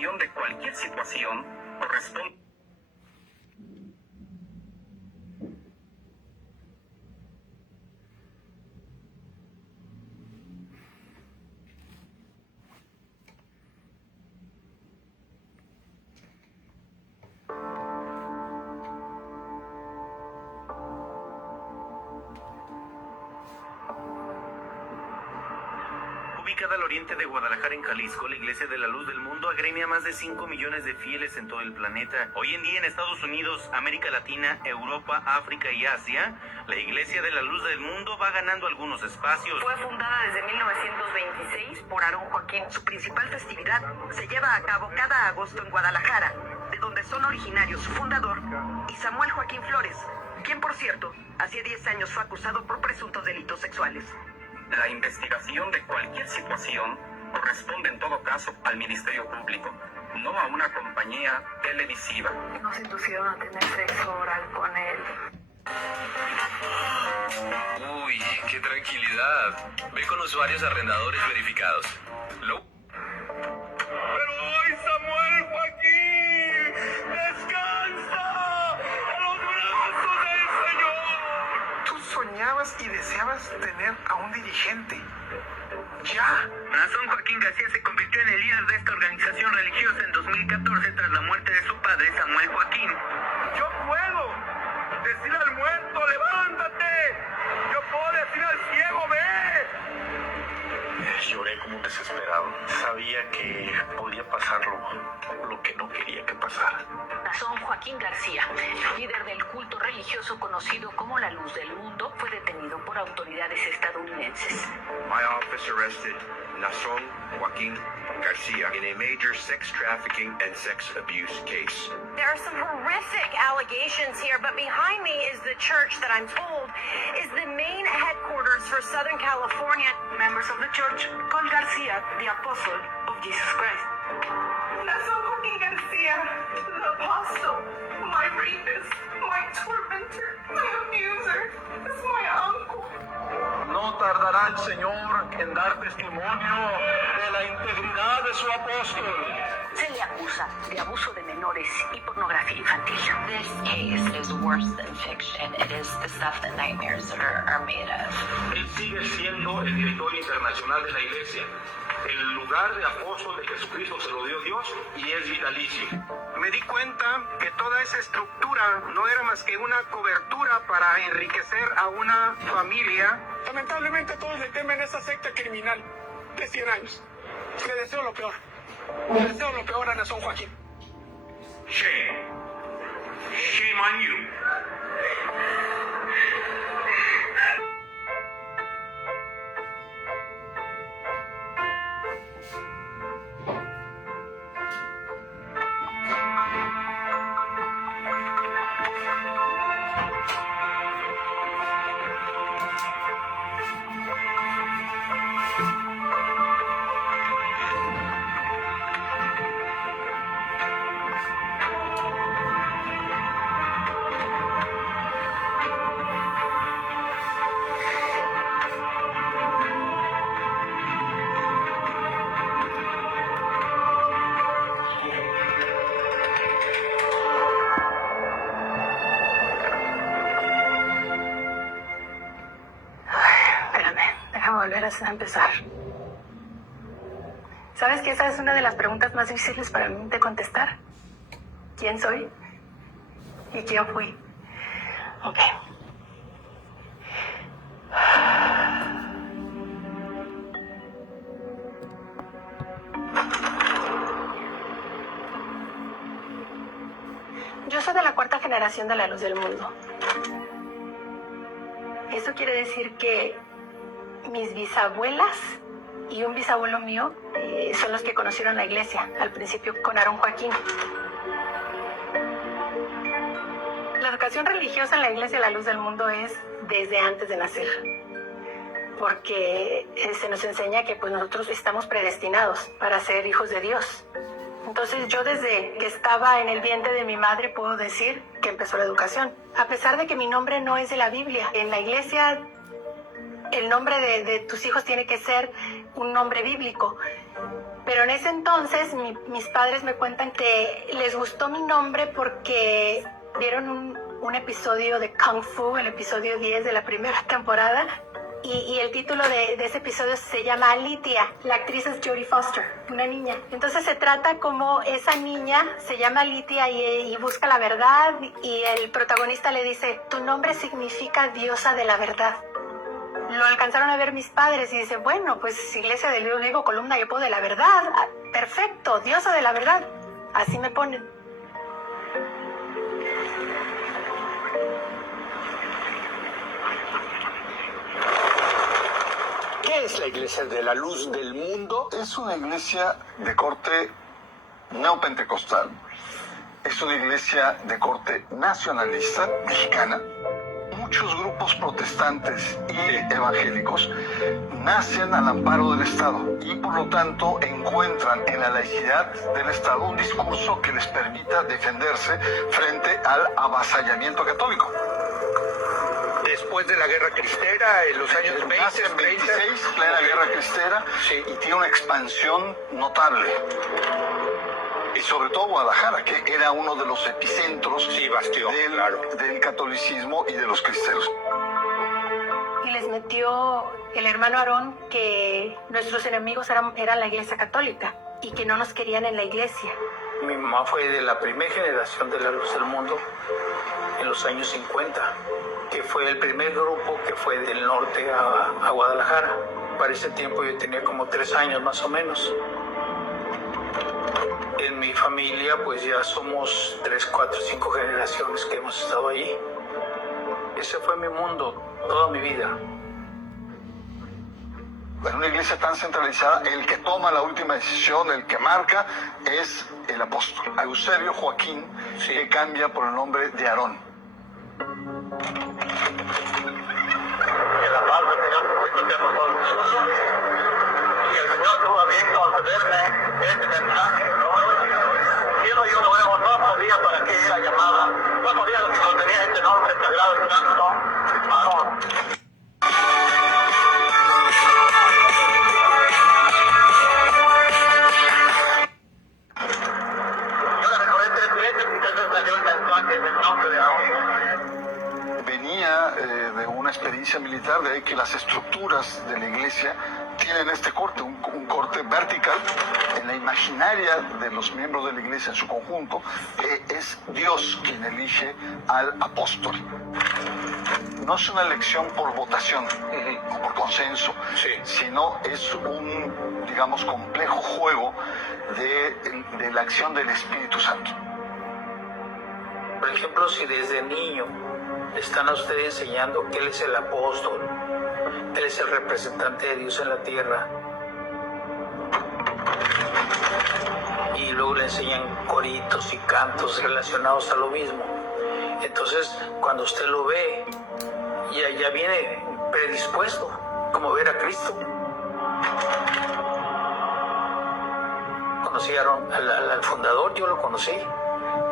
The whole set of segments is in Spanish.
investigación de cualquier situación corresponde. Ubicada al oriente de Guadalajara, en Jalisco, la Iglesia de la Luz del Mundo agremia a más de 5 millones de fieles en todo el planeta. Hoy en día en Estados Unidos, América Latina, Europa, África y Asia, la Iglesia de la Luz del Mundo va ganando algunos espacios. Fue fundada desde 1926 por Aarón Joaquín. Su principal festividad se lleva a cabo cada agosto en Guadalajara, de donde son originarios su fundador y Samuel Joaquín Flores, quien, por cierto, hace 10 años fue acusado por presuntos delitos sexuales. La investigación de cualquier situación corresponde en todo caso al Ministerio Público, no a una compañía televisiva. Nos inducieron a tener sexo oral con él. Uy, qué tranquilidad. Ve con usuarios arrendadores verificados. ¡Pero hoy Samuel Joaquín descansa en los brazos del Señor! Tú soñabas y deseabas tener a un dirigente. ¡Ya! Nazón Joaquín García se convirtió en el líder de esta organización religiosa en 2014 tras la muerte de su padre, Samuel Joaquín. ¡Yo puedo decir al muerto, levántate! ¡Yo puedo decir al ciego, ve! Lloré como un desesperado. Sabía que podía pasar lo que no quería que pasara. Nazón Joaquín García, líder del culto religioso conocido como la Luz del Mundo, fue detenido por autoridades estadounidenses. My office arrested Nazón Joaquín Garcia in a major sex trafficking and sex abuse case. There are some horrific allegations here, but behind me is the church that I'm told is the main headquarters for Southern California. Members of the church call Garcia the Apostle of Jesus Christ. Nazón Joaquín García, the apostle, my rapist, my tormentor, my abuser, is my uncle. No tardará el Señor en dar testimonio de la integridad de su apóstol. Se le acusa de abuso de menores y pornografía infantil. This case is worse than fiction. It is the stuff that nightmares are made of. Él sigue siendo el director internacional de la Iglesia. El lugar de apóstol de Jesucristo se lo dio Dios y es vitalicio. Me di cuenta que toda esa estructura no era más que una cobertura para enriquecer a una familia. Lamentablemente todos le temen a esa secta criminal de 100 años. Le deseo lo peor. Le deseo lo peor a Nazón Joaquín. Shame. Shame on you. Volver a empezar. ¿Sabes que esa es una de las preguntas más difíciles para mí de contestar? ¿Quién soy? ¿Y quién fui? Ok. Yo soy de la 4ª generación de la Luz del Mundo. Eso quiere decir que mis bisabuelas y un bisabuelo mío son los que conocieron la iglesia, al principio con Aarón Joaquín. La educación religiosa en la Iglesia de la Luz del Mundo es desde antes de nacer, porque se nos enseña que pues nosotros estamos predestinados para ser hijos de Dios. Entonces yo desde que estaba en el vientre de mi madre puedo decir que empezó la educación. A pesar de que mi nombre no es de la Biblia, en la iglesia el nombre de tus hijos tiene que ser un nombre bíblico. Pero en ese entonces mis padres me cuentan que les gustó mi nombre porque vieron un episodio de Kung Fu, el episodio 10 de la primera temporada, y el título de ese episodio se llama Alitia. La actriz es Jodie Foster, una niña. Entonces se trata como esa niña se llama Alitia y busca la verdad, y el protagonista le dice, tu nombre significa diosa de la verdad. Lo alcanzaron a ver mis padres y dice, bueno, pues Iglesia del Dios Vivo, columna y apodo de la verdad. Ah, perfecto, diosa de la verdad. Así me ponen. ¿Qué es la Iglesia de la Luz del Mundo? Es una iglesia de corte neopentecostal. Es una iglesia de corte nacionalista mexicana. Muchos grupos protestantes y evangélicos nacen al amparo del Estado y por lo tanto encuentran en la laicidad del Estado un discurso que les permita defenderse frente al avasallamiento católico. Después de la Guerra Cristera, en los años 20, Nace en 26, 30, plena Guerra Cristera, sí. Y tiene una expansión notable. Y sobre todo Guadalajara, que era uno de los epicentros bastión, del catolicismo y de los cristeros. Y les metió el hermano Aarón que nuestros enemigos eran la Iglesia Católica y que no nos querían en la iglesia. Mi mamá fue de la primera generación de la Luz del Mundo en los años 50, que fue el primer grupo que fue del norte a Guadalajara. Para ese tiempo yo tenía como 3 años más o menos. En mi familia pues ya somos 3, 4, 5 generaciones que hemos estado allí. Ese fue mi mundo, toda mi vida. En una iglesia tan centralizada, el que toma la última decisión, el que marca, es el apóstol Eusebio Joaquín, que cambia por el nombre de Aarón. Que la paz del Señor Jesucristo sea con todos nosotros. Y el Señor tuvo a bien concederme este mensaje. Quiero yo nuevo, no sabía para qué era llamada, no sabía lo que contenía este nombre sagrado y santo, Aarón. Yo le recorrí 3 veces y 3 veces salió el mensaje del nombre de Aarón. Venía de una experiencia militar, de ahí que las estructuras de la iglesia tienen este corte, un corte vertical en la imaginaria de los miembros de la iglesia en su conjunto. Es Dios quien elige al apóstol. No es una elección por votación o por consenso, sino es un, digamos, complejo juego de la acción del Espíritu Santo. Por ejemplo, si desde niño están a usted enseñando que Él es el apóstol, Él es el representante de Dios en la tierra, y luego le enseñan coritos y cantos relacionados a lo mismo, entonces cuando usted lo ve, ya viene predispuesto, como ver a Cristo. Conocieron al fundador, yo lo conocí,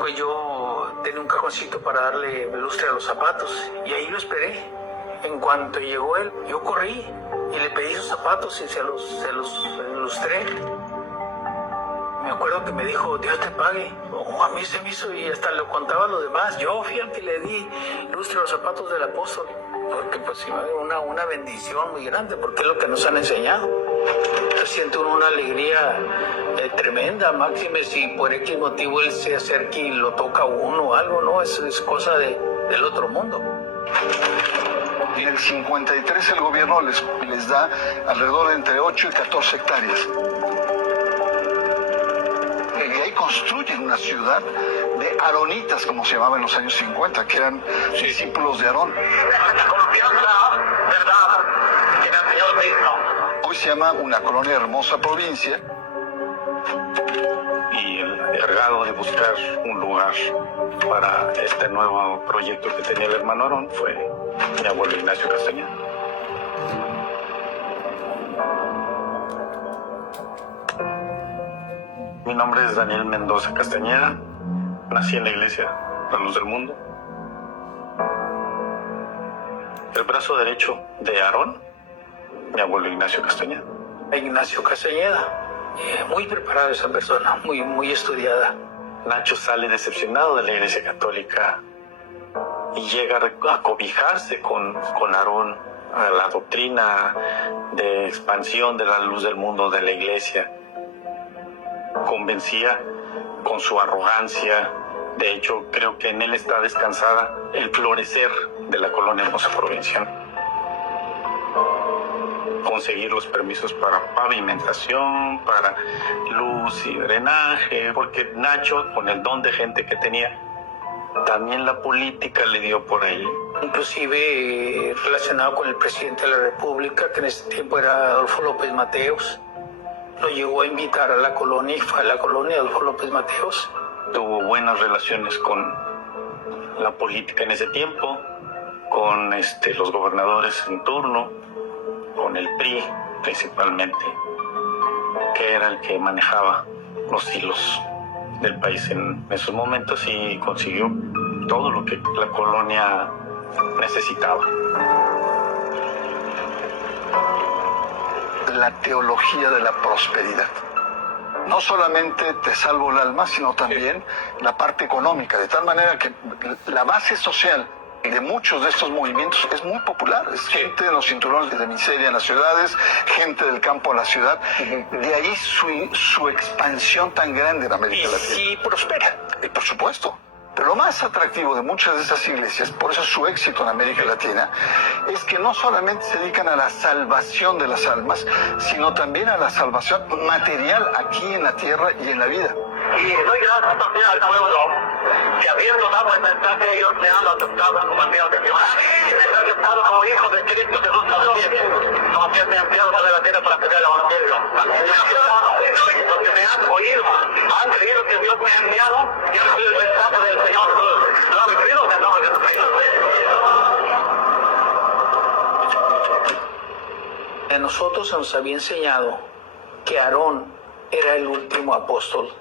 pues yo tenía un cajoncito para darle lustre a los zapatos y ahí lo esperé. En cuanto llegó él, yo corrí y le pedí sus zapatos y se los lustré. Me acuerdo que me dijo, Dios te pague. A mí se me hizo y hasta lo contaba a los demás. Yo fui el que le di lustre a los zapatos del apóstol, porque pues una bendición muy grande, porque es lo que nos han enseñado. Se siente uno una alegría tremenda, máxime si por X motivo él se acerca y lo toca a uno o algo, ¿no? Es cosa del otro mundo. En el 53 el gobierno les da alrededor de entre 8 y 14 hectáreas. Y ahí construyen una ciudad de aaronitas, como se llamaba en los años 50, que eran discípulos de Aarón. Hoy se llama una colonia hermosa provincia. Y el encargado de buscar un lugar para este nuevo proyecto que tenía el hermano Aarón fue mi abuelo Ignacio Castañeda. Mi nombre es Daniel Mendoza Castañeda. Nací en la iglesia La Luz del Mundo. El brazo derecho de Aarón, mi abuelo Ignacio Castañeda. Ignacio Castañeda, Muy preparada esa persona, muy estudiada. Nacho sale decepcionado de la Iglesia Católica y llega a cobijarse con Aarón, a la doctrina de expansión de la luz del mundo de la Iglesia. Convencía con su arrogancia. De hecho, creo que en él está descansada el florecer de la colonia Hermosa Provincial. Conseguir los permisos para pavimentación, para luz y drenaje, porque Nacho, con el don de gente que tenía, también la política le dio por ahí. Inclusive relacionado con el presidente de la República, que en ese tiempo era Adolfo López Mateos, lo llegó a invitar a la colonia y fue a la colonia Adolfo López Mateos. Tuvo buenas relaciones con la política en ese tiempo, con los gobernadores en turno, con el PRI principalmente, que era el que manejaba los hilos del país en esos momentos y consiguió todo lo que la colonia necesitaba. La teología de la prosperidad. No solamente te salvo el alma, sino también la parte económica, de tal manera que la base social de muchos de estos movimientos es muy popular. Es gente de los cinturones de miseria en las ciudades, gente del campo a la ciudad. De ahí su expansión tan grande en América Latina. Y prospera. Y por supuesto. Pero lo más atractivo de muchas de esas iglesias, por eso su éxito en América Latina, es que no solamente se dedican a la salvación de las almas, sino también a la salvación material aquí en la tierra y en la vida. Y doy gracias también al pueblo que habiendo dado el mensaje, ellos me han aceptado como enviado de Dios. Y me han aceptado como hijo de Cristo Jesús también, como que me han enviado de la tierra para tener el evangelio. Porque me han oído, han creído que Dios me ha enviado y han oído el mensaje del Señor. Lo han creído en el nombre de Jesucristo. A nosotros se nos había enseñado que Aarón era el último apóstol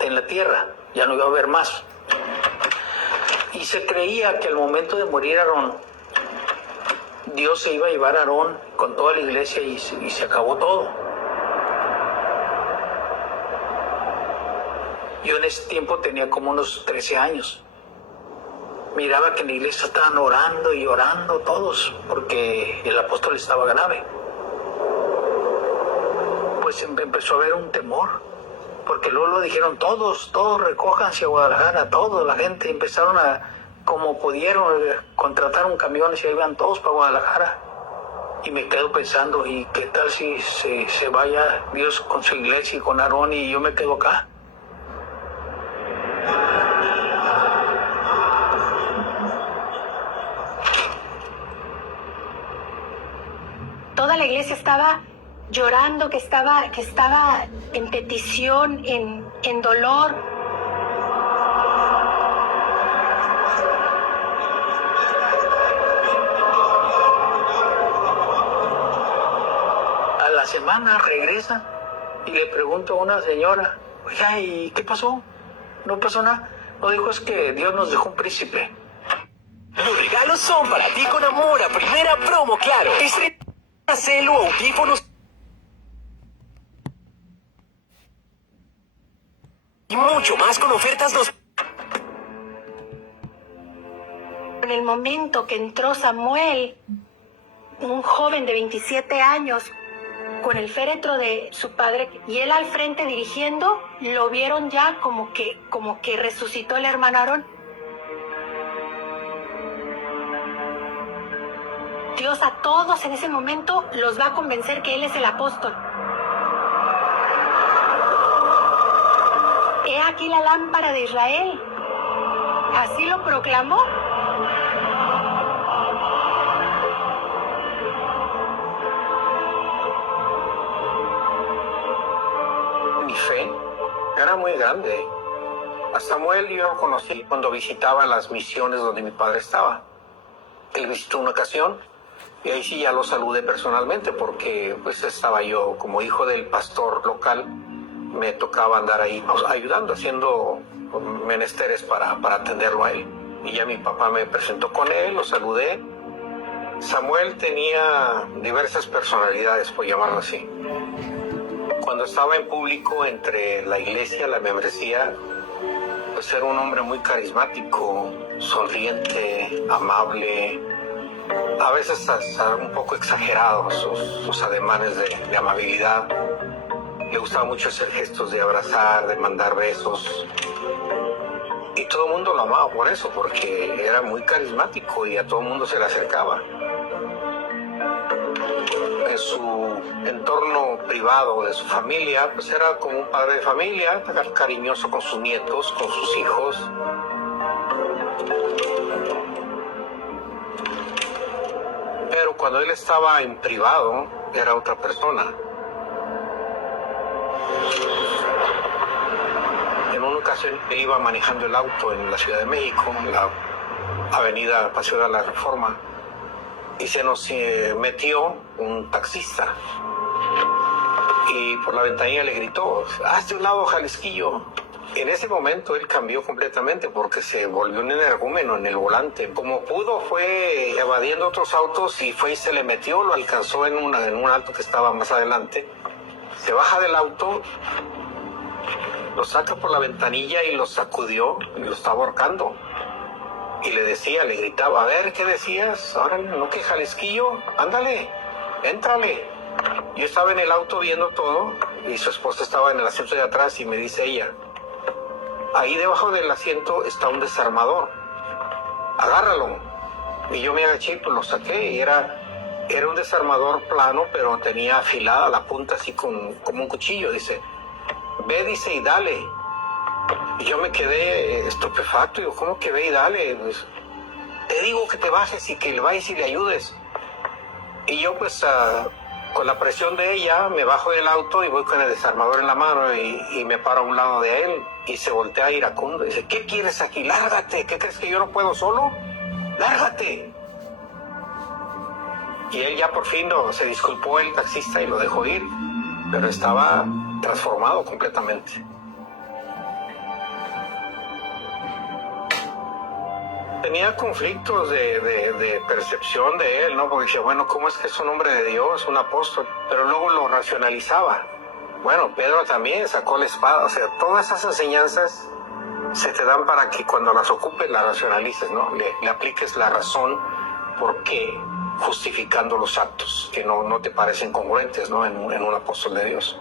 en la tierra, ya no iba a haber más. Y se creía que al momento de morir Aarón, Dios se iba a llevar a Aarón con toda la iglesia y se acabó todo. Yo en ese tiempo tenía como unos 13 años. Miraba que en la iglesia estaban orando y orando todos, porque el apóstol estaba grave. Pues empezó a haber un temor, porque luego lo dijeron todos recójanse a Guadalajara, todos, la gente empezaron a, como pudieron, contrataron camiones y ahí iban todos para Guadalajara. Y me quedo pensando, ¿y qué tal si se vaya Dios con su iglesia y con Aarón y yo me quedo acá? Toda la iglesia estaba llorando, que estaba en petición, en dolor. A la semana regresa y le pregunto a una señora, oiga, ¿y qué pasó? No pasó nada. No, dijo, es que Dios nos dejó un príncipe. Los regalos son para ti con amor a primera promo, claro. Estrena celo, audífonos y mucho más con ofertas En el momento que entró Samuel, un joven de 27 años, con el féretro de su padre, y él al frente dirigiendo, lo vieron ya como que resucitó el hermano Aarón. Dios a todos en ese momento los va a convencer que Él es el apóstol. He aquí la lámpara de Israel. Así lo proclamó. Mi fe era muy grande. A Samuel yo lo conocí cuando visitaba las misiones donde mi padre estaba. Él visitó una ocasión y ahí sí ya lo saludé personalmente porque pues estaba yo como hijo del pastor local. Me tocaba andar ahí ayudando, haciendo menesteres para atenderlo a él. Y ya mi papá me presentó con él, lo saludé. Samuel tenía diversas personalidades, por llamarlo así. Cuando estaba en público entre la iglesia, la membresía, pues era un hombre muy carismático, sonriente, amable, a veces hasta un poco exagerado sus ademanes de amabilidad. Le gustaba mucho hacer gestos de abrazar, de mandar besos. Y todo el mundo lo amaba por eso, porque era muy carismático y a todo el mundo se le acercaba. En su entorno privado de su familia, pues era como un padre de familia, cariñoso con sus nietos, con sus hijos. Pero cuando él estaba en privado, era otra persona. En una ocasión iba manejando el auto en la Ciudad de México, en la avenida Paseo de la Reforma, y se nos metió un taxista. Y por la ventanilla le gritó, hazte un lado, Jalisquillo. En ese momento él cambió completamente porque se volvió un energúmeno en el volante. Como pudo, fue evadiendo otros autos y fue y se le metió, lo alcanzó en un alto que estaba más adelante. Se baja del auto, lo saca por la ventanilla y lo sacudió y lo estaba ahorcando. Y le decía, le gritaba, a ver, ¿qué decías? Ahora no, que Jalisquillo, ándale, éntrale. Yo estaba en el auto viendo todo y su esposa estaba en el asiento de atrás y me dice ella, ahí debajo del asiento está un desarmador, agárralo. Y yo me agaché y pues lo saqué y era un desarmador plano, pero tenía afilada la punta así como un cuchillo. Dice, ve, dice, y dale. Y yo me quedé estupefacto. Digo, ¿cómo que ve y dale? Pues, te digo que te bajes y que le vayas y le ayudes. Y yo pues con la presión de ella me bajo del auto y voy con el desarmador en la mano y me paro a un lado de él y se voltea iracundo. Dice, ¿qué quieres aquí? Lárgate. ¿Qué crees que yo no puedo solo? Lárgate. Y él ya por fin se disculpó el taxista y lo dejó ir, pero estaba transformado completamente. Tenía conflictos de percepción de él, ¿no? Porque decía, bueno, ¿cómo es que es un hombre de Dios, un apóstol? Pero luego lo racionalizaba. Bueno, Pedro también sacó la espada. O sea, todas esas enseñanzas se te dan para que cuando las ocupes las racionalices, ¿no? Le apliques la razón por qué, justificando los actos que no te parecen congruentes, ¿no? En un apóstol de Dios.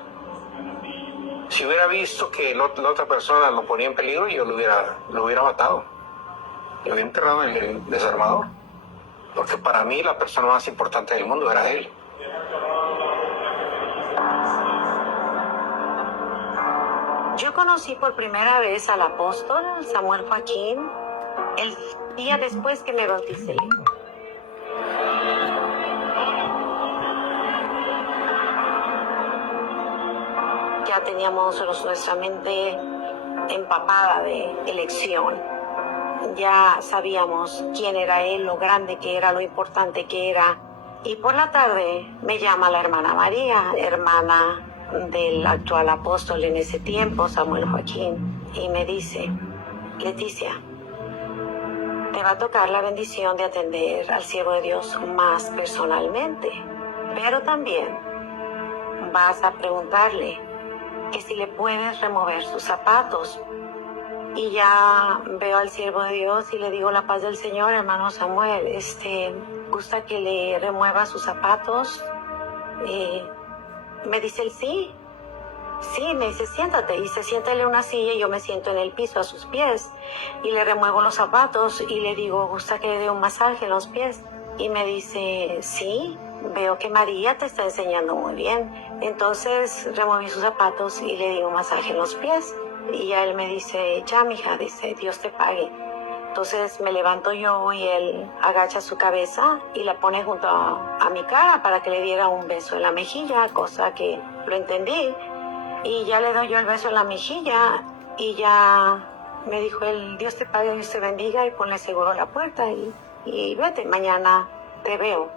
Si hubiera visto que la otra persona lo ponía en peligro, yo lo hubiera matado. Lo hubiera enterrado en el desarmador. Porque para mí la persona más importante del mundo era él. Yo conocí por primera vez al apóstol Samuel Joaquín el día después que me bauticé. Ya teníamos nuestra mente empapada de elección. Ya sabíamos quién era él, lo grande que era, lo importante que era. Y por la tarde me llama la hermana María, hermana del actual apóstol en ese tiempo, Samuel Joaquín, y me dice, Leticia, te va a tocar la bendición de atender al siervo de Dios más personalmente, pero también vas a preguntarle que si le puedes remover sus zapatos. Y ya veo al siervo de Dios y le digo, la paz del Señor, hermano Samuel, ¿gusta que le remueva sus zapatos? Me dice él, sí, me dice, siéntate. Y se sienta en una silla y yo me siento en el piso a sus pies. Y le remuevo los zapatos y le digo, ¿gusta que le dé un masaje en los pies? Y me dice, sí, veo que María te está enseñando muy bien. Entonces removí sus zapatos y le di un masaje en los pies. Y ya él me dice, ya mija, dice, Dios te pague. Entonces me levanto yo y él agacha su cabeza y la pone junto a mi cara para que le diera un beso en la mejilla, cosa que lo entendí. Y ya le doy yo el beso en la mejilla y ya me dijo él, Dios te pague, Dios te bendiga y ponle seguro la puerta y vete, mañana te veo.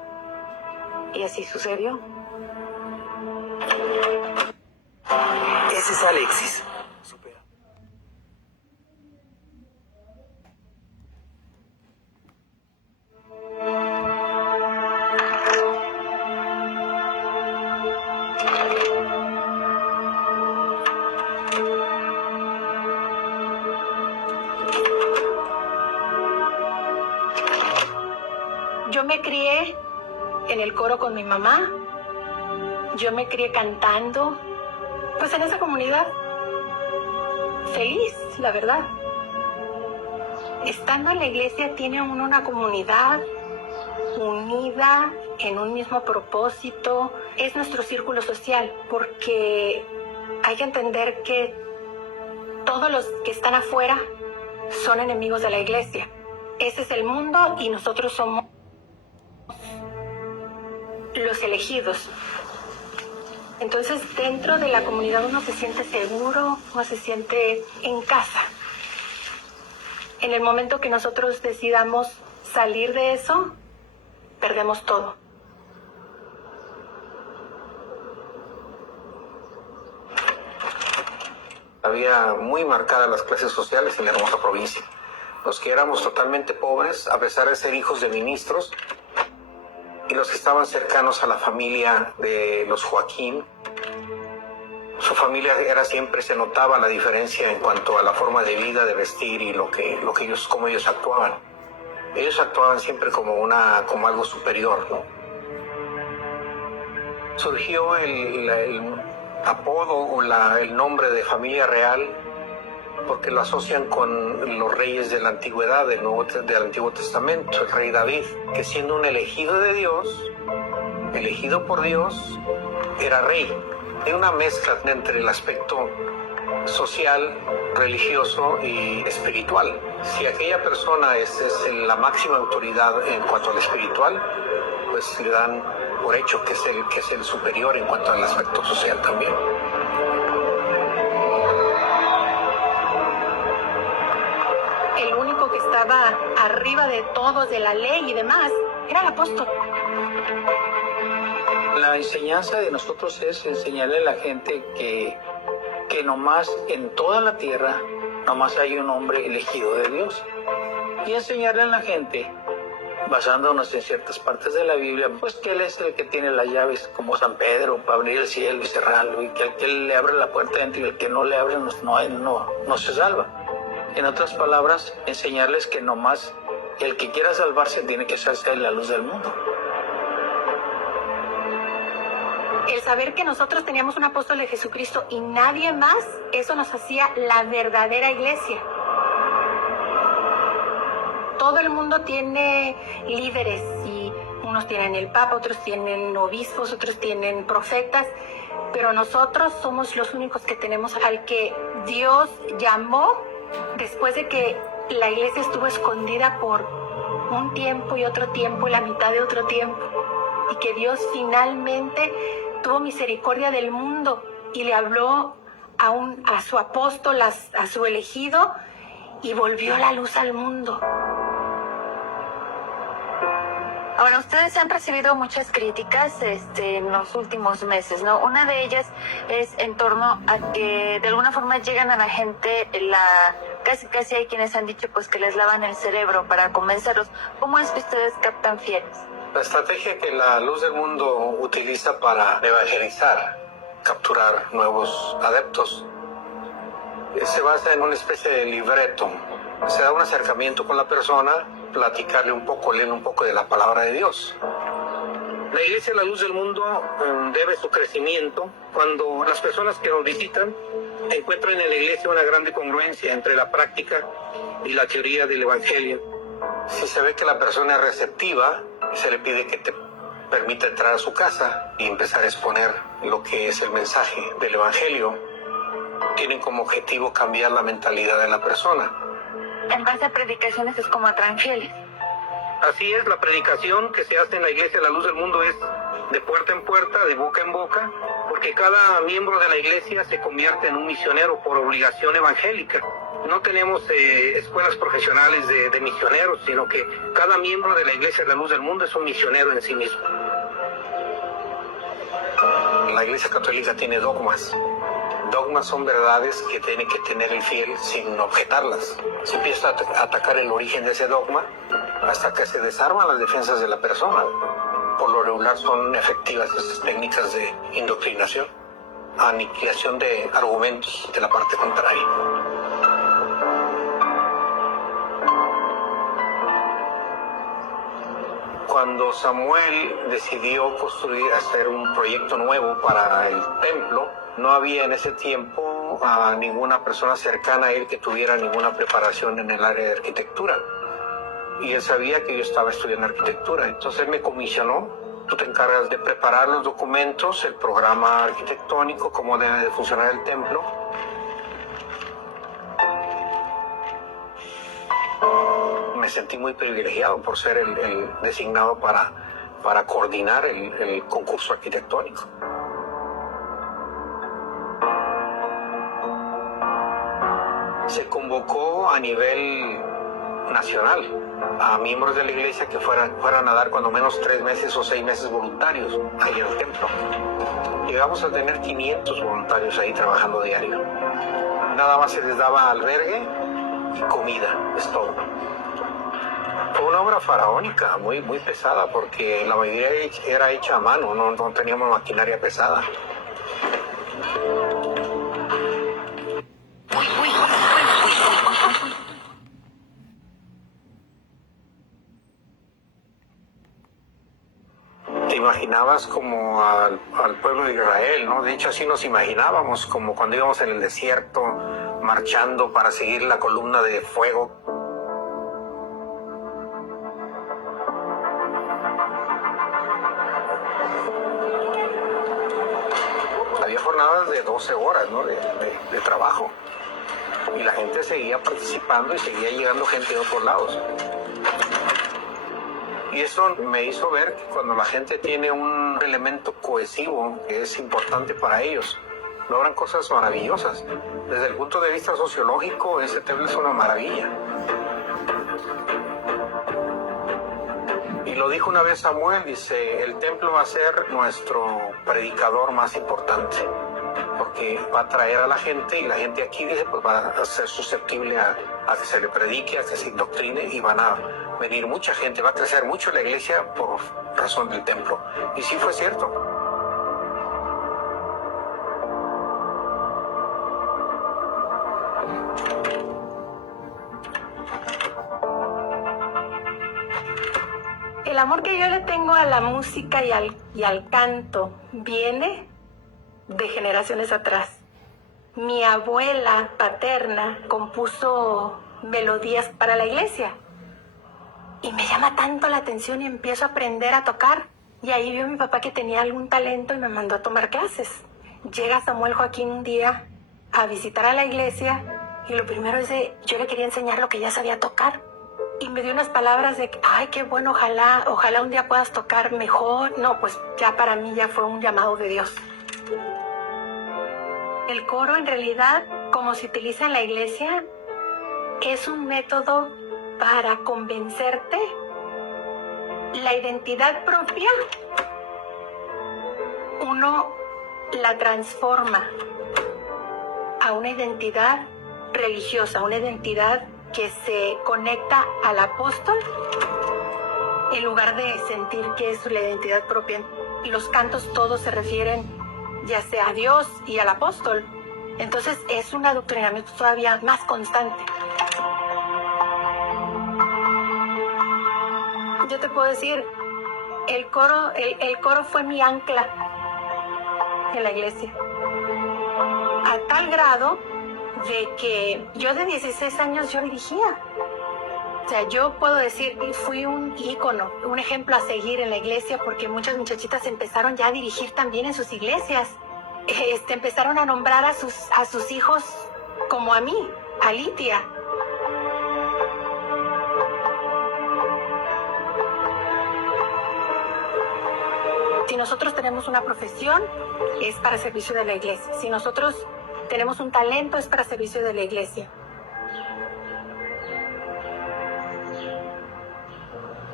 Y así sucedió. Ese es Alexis. me crié en el coro con mi mamá, yo me crié cantando, pues en esa comunidad, feliz, la verdad. Estando en la iglesia tiene uno una comunidad unida en un mismo propósito, es nuestro círculo social, porque hay que entender que todos los que están afuera son enemigos de la iglesia. Ese es el mundo y nosotros somos los elegidos. Entonces, dentro de la comunidad uno se siente seguro, uno se siente en casa. En el momento que nosotros decidamos salir de eso, perdemos todo. Había muy marcadas las clases sociales en la hermosa provincia. Los que éramos totalmente pobres, a pesar de ser hijos de ministros, y los que estaban cercanos a la familia de los Joaquín, su familia era siempre, se notaba la diferencia en cuanto a la forma de vida, de vestir y cómo ellos actuaban. Ellos actuaban siempre como algo superior, ¿no? Surgió el apodo o el nombre de familia real porque lo asocian con los reyes de la antigüedad, del Antiguo Testamento, el rey David, que siendo un elegido de Dios, elegido por Dios, era rey. Hay una mezcla entre el aspecto social, religioso y espiritual. Si aquella persona es la máxima autoridad en cuanto al espiritual, pues le dan por hecho que es el superior en cuanto al aspecto social también. El único que estaba arriba de todos, de la ley y demás, era el apóstol. La enseñanza de nosotros es enseñarle a la gente que nomás en toda la tierra, nomás hay un hombre elegido de Dios. Y enseñarle a la gente, basándonos en ciertas partes de la Biblia, pues que Él es el que tiene las llaves, como San Pedro, para abrir el cielo y cerrarlo, y que al que le abre la puerta dentro y el que no le abre no se salva. En otras palabras, enseñarles que nomás el que quiera salvarse tiene que ser la luz del mundo. El saber que nosotros teníamos un apóstol de Jesucristo y nadie más, eso nos hacía la verdadera iglesia. Todo el mundo tiene líderes y unos tienen el Papa, otros tienen obispos, otros tienen profetas, pero nosotros somos los únicos que tenemos al que Dios llamó después de que la iglesia estuvo escondida por un tiempo y otro tiempo y la mitad de otro tiempo, y que Dios finalmente tuvo misericordia del mundo y le habló a su apóstol, a su elegido, y volvió la luz al mundo. Ahora, ustedes han recibido muchas críticas en los últimos meses, ¿no? Una de ellas es en torno a que de alguna forma llegan a la gente, casi hay quienes han dicho pues que les lavan el cerebro para convencerlos. ¿Cómo es que ustedes captan fieles? La estrategia que la luz del mundo utiliza para evangelizar, capturar nuevos adeptos, se basa en una especie de libreto. Se da un acercamiento con la persona, platicarle un poco, leer un poco de la palabra de Dios. La Iglesia La Luz del Mundo debe su crecimiento cuando las personas que nos visitan encuentran en la Iglesia una grande congruencia entre la práctica y la teoría del Evangelio. Si se ve que la persona es receptiva, se le pide que te permita entrar a su casa y empezar a exponer lo que es el mensaje del Evangelio. Tienen como objetivo cambiar la mentalidad de la persona. En base a predicaciones es como atraen fieles. Así es, la predicación que se hace en la Iglesia La Luz del Mundo es de puerta en puerta, de boca en boca, porque cada miembro de la Iglesia se convierte en un misionero por obligación evangélica. No tenemos escuelas profesionales de misioneros, sino que cada miembro de la Iglesia La Luz del Mundo es un misionero en sí mismo. La Iglesia Católica tiene dogmas. Dogmas son verdades que tiene que tener el fiel sin objetarlas. Se empieza a atacar el origen de ese dogma hasta que se desarman las defensas de la persona. Por lo regular son efectivas estas técnicas de indoctrinación, aniquilación de argumentos de la parte contraria. Cuando Samuel decidió hacer un proyecto nuevo para el templo, no había en ese tiempo a ninguna persona cercana a él que tuviera ninguna preparación en el área de arquitectura. Y él sabía que yo estaba estudiando arquitectura, entonces él me comisionó: tú te encargas de preparar los documentos, el programa arquitectónico, cómo debe de funcionar el templo. Me sentí muy privilegiado por ser el designado para coordinar el concurso arquitectónico. Se convocó a nivel nacional a miembros de la iglesia que fueran a dar cuando menos 3 meses o 6 meses voluntarios ahí en el templo. Llegamos a tener 500 voluntarios ahí trabajando diario. Nada más se les daba albergue y comida, es todo. Fue una obra faraónica, muy pesada, porque la mayoría era hecha a mano, no teníamos maquinaria pesada. Te imaginabas como al pueblo de Israel, ¿no? De hecho, así nos imaginábamos, como cuando íbamos en el desierto, marchando para seguir la columna de fuego. Había jornadas de 12 horas, ¿no? de trabajo. Y la gente seguía participando y seguía llegando gente de otros lados. Y eso me hizo ver que cuando la gente tiene un elemento cohesivo que es importante para ellos, logran cosas maravillosas. Desde el punto de vista sociológico, ese templo es una maravilla. Y lo dijo una vez Samuel, dice: el templo va a ser nuestro predicador más importante, porque va a atraer a la gente, y la gente aquí, dice, pues va a ser susceptible a que se le predique, a que se indoctrine, y van a venir mucha gente, va a crecer mucho la iglesia por razón del templo. Y sí fue cierto. El amor que yo le tengo a la música y al canto viene de generaciones atrás. Mi abuela paterna compuso melodías para la iglesia. Y me llama tanto la atención y empiezo a aprender a tocar. Y ahí vio mi papá que tenía algún talento y me mandó a tomar clases. Llega Samuel Joaquín un día a visitar a la iglesia y lo primero es que yo le quería enseñar lo que ya sabía tocar. Y me dio unas palabras de que, ay, qué bueno, ojalá un día puedas tocar mejor. No, pues ya para mí ya fue un llamado de Dios. El coro, en realidad, como se utiliza en la iglesia, es un método para convencerte. La identidad propia, uno la transforma a una identidad religiosa, una identidad que se conecta al apóstol en lugar de sentir que es la identidad propia. Y los cantos todos se refieren ya sea a Dios y al apóstol. Entonces es un adoctrinamiento todavía más constante. Yo te puedo decir, el coro fue mi ancla en la iglesia. A tal grado de que yo de 16 años yo dirigía. O sea, yo puedo decir que fui un ícono, un ejemplo a seguir en la iglesia, porque muchas muchachitas empezaron ya a dirigir también en sus iglesias. Empezaron a nombrar a sus hijos como a mí, a Litia. Si nosotros tenemos una profesión, es para servicio de la iglesia. Si nosotros tenemos un talento, es para servicio de la iglesia.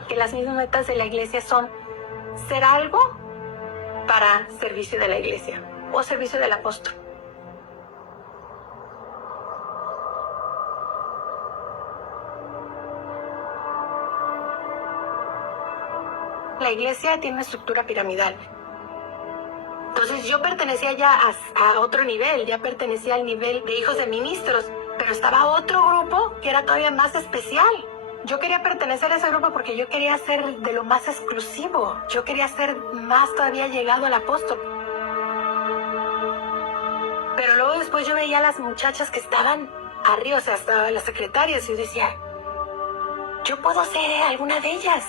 Que las mismas metas de la iglesia son ser algo para servicio de la iglesia o servicio del apóstol. La iglesia tiene una estructura piramidal. Entonces yo pertenecía ya a otro nivel, ya pertenecía al nivel de hijos de ministros, pero estaba otro grupo que era todavía más especial, Yo quería pertenecer a ese grupo porque yo quería ser de lo más exclusivo. Yo quería ser más todavía llegado al apóstol. Pero luego después yo veía a las muchachas que estaban arriba, o sea, hasta las secretarias, y yo decía, yo puedo ser alguna de ellas.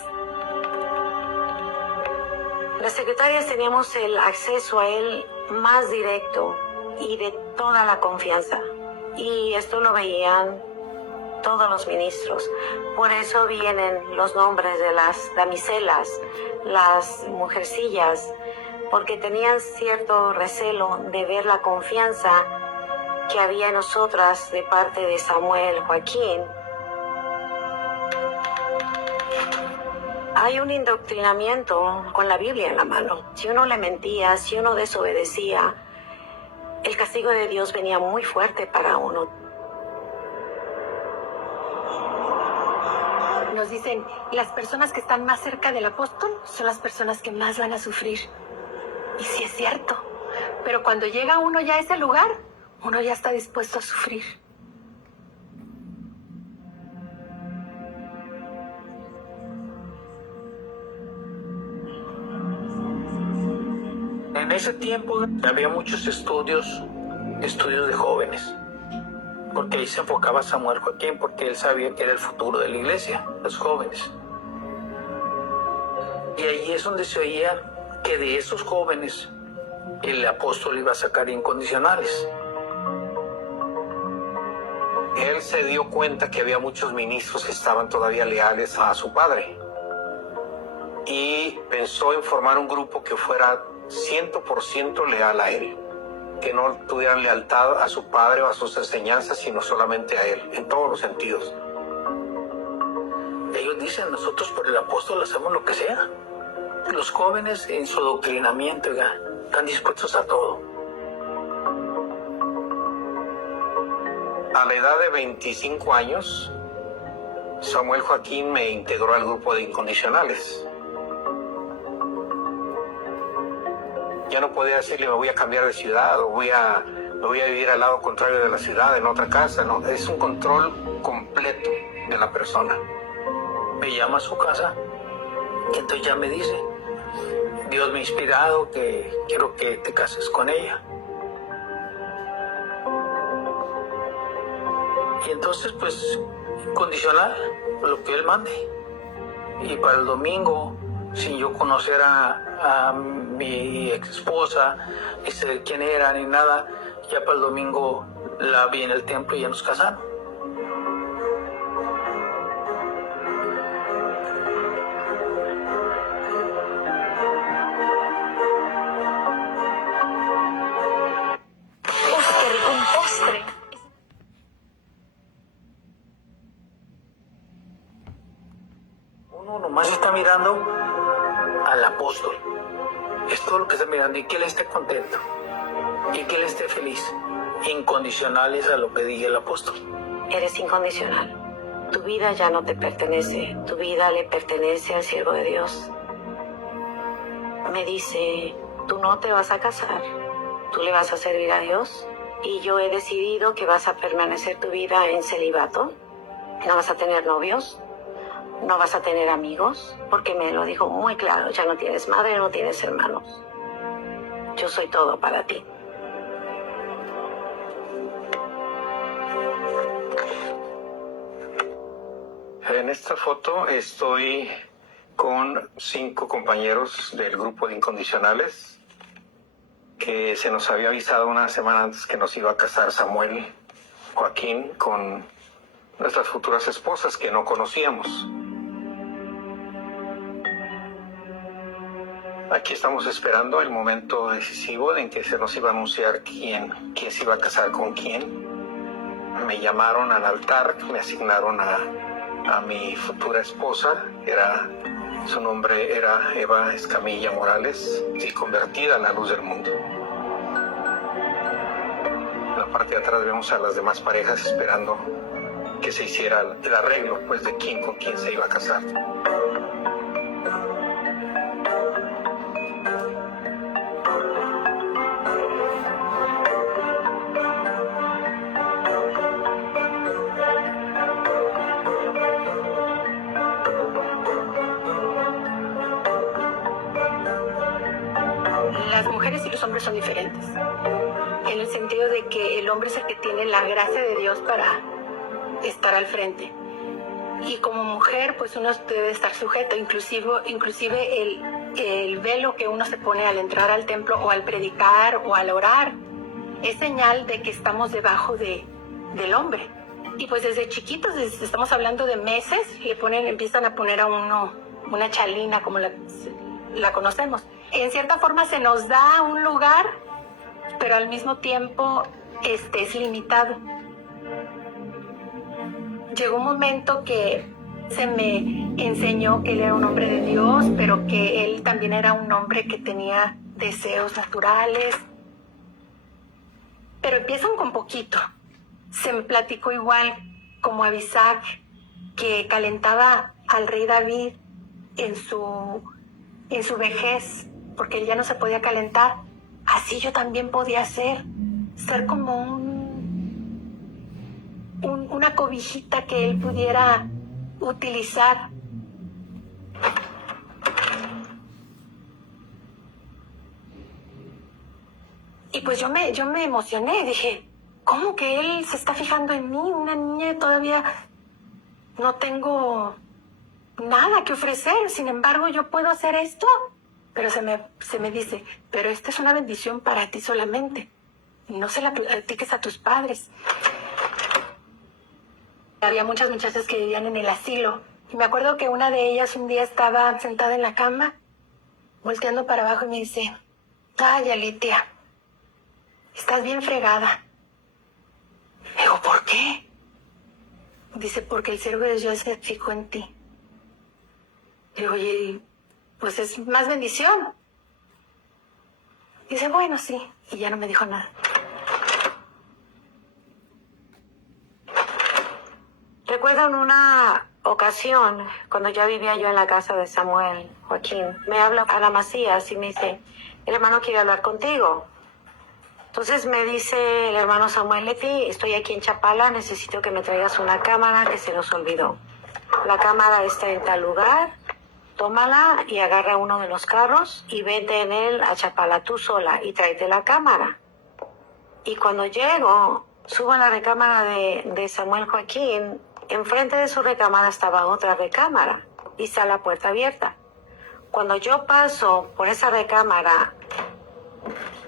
Las secretarias teníamos el acceso a él más directo y de toda la confianza. Y esto lo veían todos los ministros. Por eso vienen los nombres de las damiselas, las mujercillas, porque tenían cierto recelo de ver la confianza que había en nosotras de parte de Samuel Joaquín. Hay un indoctrinamiento con la Biblia en la mano. Si uno le mentía, si uno desobedecía, el castigo de Dios venía muy fuerte para uno. Nos dicen, las personas que están más cerca del apóstol son las personas que más van a sufrir. Y sí es cierto, pero cuando llega uno ya a ese lugar, uno ya está dispuesto a sufrir. En ese tiempo había muchos estudios de jóvenes, porque ahí se enfocaba Samuel Joaquín, porque él sabía que era el futuro de la iglesia, los jóvenes. Y ahí es donde se oía que de esos jóvenes el apóstol iba a sacar incondicionales. Él se dio cuenta que había muchos ministros que estaban todavía leales a su padre y pensó en formar un grupo que fuera 100% leal a él, que no tuvieran lealtad a su padre o a sus enseñanzas, sino solamente a él, en todos los sentidos. Ellos dicen, nosotros por el apóstol hacemos lo que sea. Los jóvenes en su adoctrinamiento están dispuestos a todo. A la edad de 25 años, Samuel Joaquín me integró al grupo de incondicionales. Ya no podía decirle, me voy a cambiar de ciudad o me voy a vivir al lado contrario de la ciudad, en otra casa. No, es un control completo de la persona. Me llama a su casa y entonces ya me dice, Dios me ha inspirado que quiero que te cases con ella. Y entonces pues incondicional, lo que él mande. Y para el domingo, sin yo conocer a mi ex esposa, ni saber quién era ni nada, ya para el domingo la vi en el templo y ya nos casaron. ¡Uf, qué rico un postre! Uno nomás está mirando al apóstol. Es todo lo que está mirando y que él esté contento y que él esté feliz. Incondicionales a lo que diga el apóstol. Eres incondicional. Tu vida ya no te pertenece. Tu vida le pertenece al siervo de Dios. Me dice, tú no te vas a casar. Tú le vas a servir a Dios. Y yo he decidido que vas a permanecer tu vida en celibato. No vas a tener novios. No vas a tener amigos, porque me lo dijo muy claro, ya no tienes madre, no tienes hermanos. Yo soy todo para ti. En esta foto estoy con 5 compañeros del grupo de incondicionales, que se nos había avisado una semana antes que nos iba a casar Samuel Joaquín con nuestras futuras esposas que no conocíamos. Aquí estamos esperando el momento decisivo en que se nos iba a anunciar quién se iba a casar con quién. Me llamaron al altar, me asignaron a mi futura esposa, su nombre era Eva Escamilla Morales, y convertida a la luz del mundo. En la parte de atrás vemos a las demás parejas esperando que se hiciera el arreglo, pues, de quién con quién se iba a casar. las mujeres y los hombres son diferentes, en el sentido de que el hombre es el que tiene la gracia de Dios para estar al frente. Y como mujer, pues uno debe estar sujeto, inclusive el velo que uno se pone al entrar al templo o al predicar o al orar, es señal de que estamos debajo del hombre. Y pues desde chiquitos, estamos hablando de meses, empiezan a poner a uno una chalina como la conocemos. En cierta forma se nos da un lugar, pero al mismo tiempo es limitado. Llegó un momento que se me enseñó que él era un hombre de Dios, pero que él también era un hombre que tenía deseos naturales. Pero empiezan con poquito. Se me platicó igual como Abisag, que calentaba al rey David en su vejez, porque él ya no se podía calentar. Así yo también podía ser como una cobijita que él pudiera utilizar. Y pues yo me emocioné, dije, ¿cómo que él se está fijando en mí? Una niña, todavía no tengo nada que ofrecer, sin embargo yo puedo hacer esto. Pero se me dice, pero esta es una bendición para ti solamente, y no se la platiques a tus padres. Había muchas muchachas que vivían en el asilo, y me acuerdo que una de ellas un día estaba sentada en la cama, volteando para abajo, y me dice, ay, Alitia, estás bien fregada. Digo, ¿por qué? Dice, porque el siervo de Dios se fijó en ti. Digo, oye, pues es más bendición. Dice, bueno, sí. Y ya no me dijo nada. Recuerdo en una ocasión, cuando ya vivía yo en la casa de Samuel Joaquín, me habla Ana Macías y me dice, el hermano quiere hablar contigo. Entonces me dice el hermano Samuel, Leti, estoy aquí en Chapala, necesito que me traigas una cámara que se nos olvidó. La cámara está en tal lugar, tómala y agarra uno de los carros y vete en él a Chapala tú sola y tráete la cámara. Y cuando llego, subo a la recámara de Samuel Joaquín, enfrente de su recámara estaba otra recámara y está la puerta abierta. Cuando yo paso por esa recámara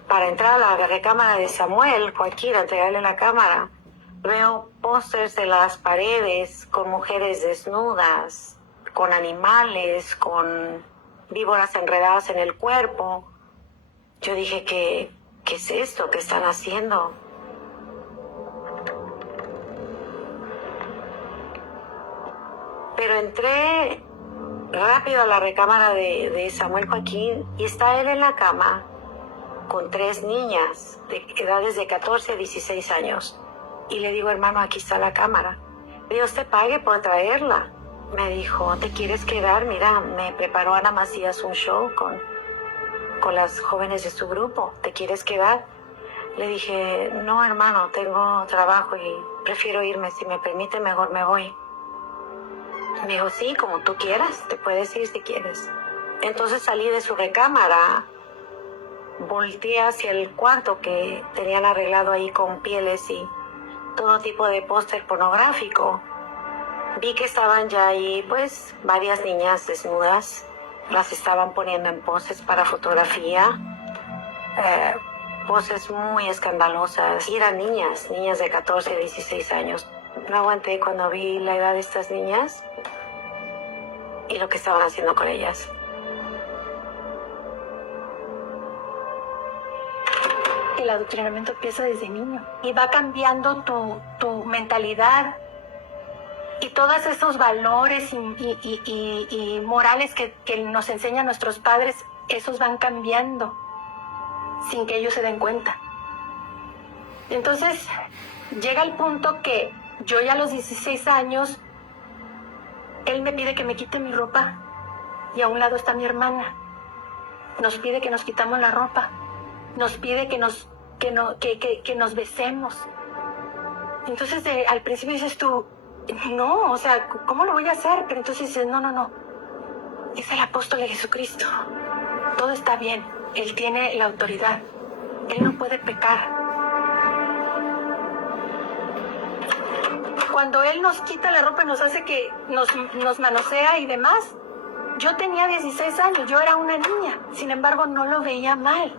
para entrar a la recámara de Samuel Joaquín a entregarle la cámara, veo pósters de las paredes con mujeres desnudas, con animales, con víboras enredadas en el cuerpo. Yo dije, ¿qué es esto? ¿Qué están haciendo? Pero entré rápido a la recámara de Samuel Joaquín y está él en la cama con 3 niñas de edades de 14 a 16 años. Y le digo, hermano, aquí está la cámara. Dios te pague por traerla. Me dijo, ¿te quieres quedar? Mira, me preparó Ana Macías un show con las jóvenes de su grupo. ¿Te quieres quedar? Le dije, no, hermano, tengo trabajo y prefiero irme. Si me permite, mejor me voy. Me dijo, sí, como tú quieras, te puedes ir si quieres. Entonces salí de su recámara, volteé hacia el cuarto que tenían arreglado ahí con pieles y todo tipo de póster pornográfico. Vi que estaban ya ahí, pues, varias niñas desnudas. Las estaban poniendo en poses para fotografía. Poses muy escandalosas. Y eran niñas de 14 a 16 años. No aguanté cuando vi la edad de estas niñas y lo que estaban haciendo con ellas. El adoctrinamiento empieza desde niño y va cambiando tu mentalidad y todos esos valores y morales que nos enseñan nuestros padres, esos van cambiando sin que ellos se den cuenta. Entonces llega el punto que yo ya a los 16 años, él me pide que me quite mi ropa y a un lado está mi hermana. Nos pide que nos quitamos la ropa. Nos pide que nos besemos. Entonces al principio dices tú, no, o sea, ¿cómo lo voy a hacer? Pero entonces dices, no. Es el apóstol de Jesucristo. Todo está bien. Él tiene la autoridad. Él no puede pecar. Cuando Él nos quita la ropa y nos hace que nos manosea y demás, yo tenía 16 años, yo era una niña, sin embargo no lo veía mal.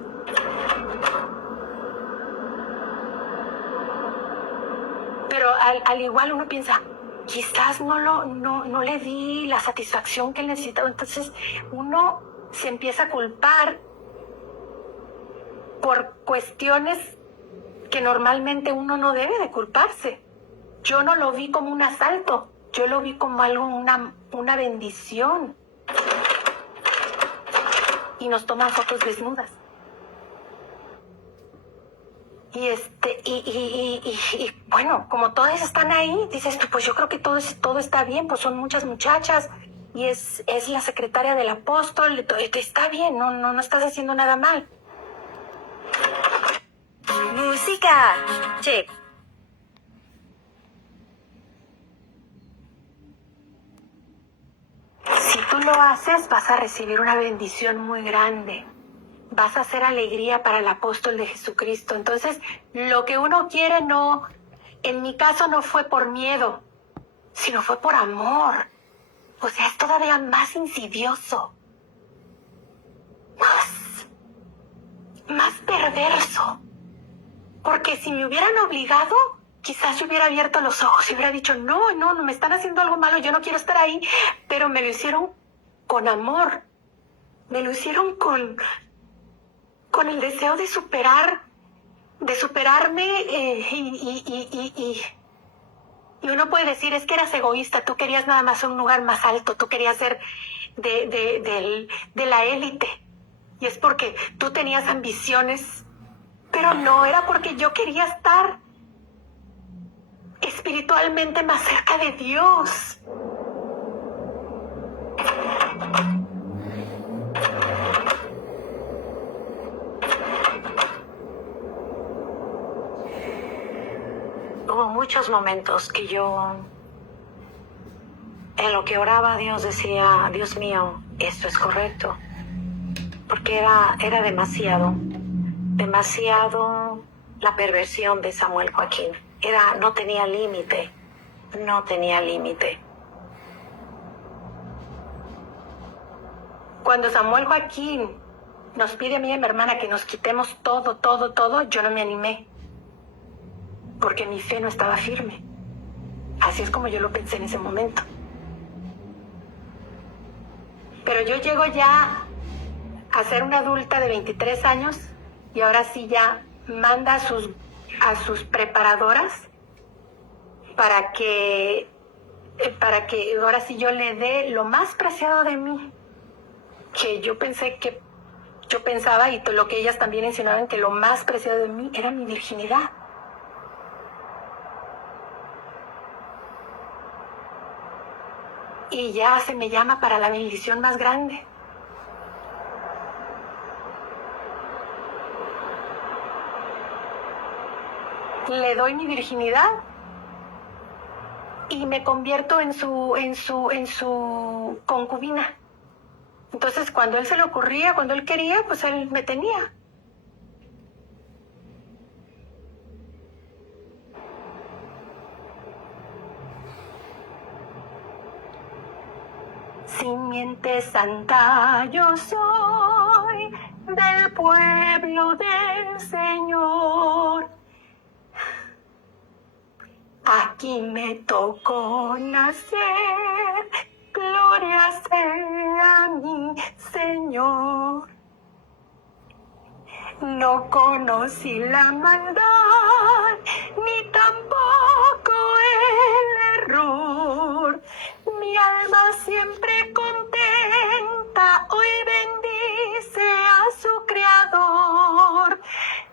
Pero al igual uno piensa, quizás no le di la satisfacción que él necesitaba. Entonces uno se empieza a culpar por cuestiones que normalmente uno no debe de culparse. Yo no lo vi como un asalto, yo lo vi como algo, una bendición. Y nos toman fotos desnudas. Y bueno, como todas están ahí, dices tú, pues yo creo que todo está bien, pues son muchas muchachas y es la secretaria del apóstol, está bien, no estás haciendo nada mal. Música, check. Si tú lo haces, vas a recibir una bendición muy grande. Vas a hacer alegría para el apóstol de Jesucristo. Entonces, lo que uno quiere en mi caso no fue por miedo, sino fue por amor. O sea, es todavía más insidioso. Más perverso. Porque si me hubieran obligado, quizás yo hubiera abierto los ojos y hubiera dicho, no, me están haciendo algo malo, yo no quiero estar ahí. Pero me lo hicieron con amor. Me lo hicieron con el deseo de superarme y uno puede decir, es que eras egoísta, tú querías nada más un lugar más alto, tú querías ser de la élite. Y es porque tú tenías ambiciones, pero no, era porque yo quería estar espiritualmente más cerca de Dios. Hubo muchos momentos que yo, en lo que oraba a Dios, decía, Dios mío, esto es correcto. Porque era demasiado la perversión de Samuel Joaquín. No tenía límite. Cuando Samuel Joaquín nos pide a mí y a mi hermana que nos quitemos todo, yo no me animé. Porque mi fe no estaba firme. Así es como yo lo pensé en ese momento. Pero yo llego ya a ser una adulta de 23 años y ahora sí ya manda a sus preparadoras para que ahora sí yo le dé lo más preciado de mí, que yo pensaba y lo que ellas también mencionaban, que lo más preciado de mí era mi virginidad. Y ya se me llama para la bendición más grande. Le doy mi virginidad y me convierto en su concubina. Entonces, cuando él se le ocurría, cuando él quería, pues él me tenía. Simiente santa yo soy, del pueblo del Señor. Aquí me tocó nacer, gloria sea mi Señor. No conocí la maldad, ni tampoco el error. Mi alma siempre contenta, hoy bendice a su Creador.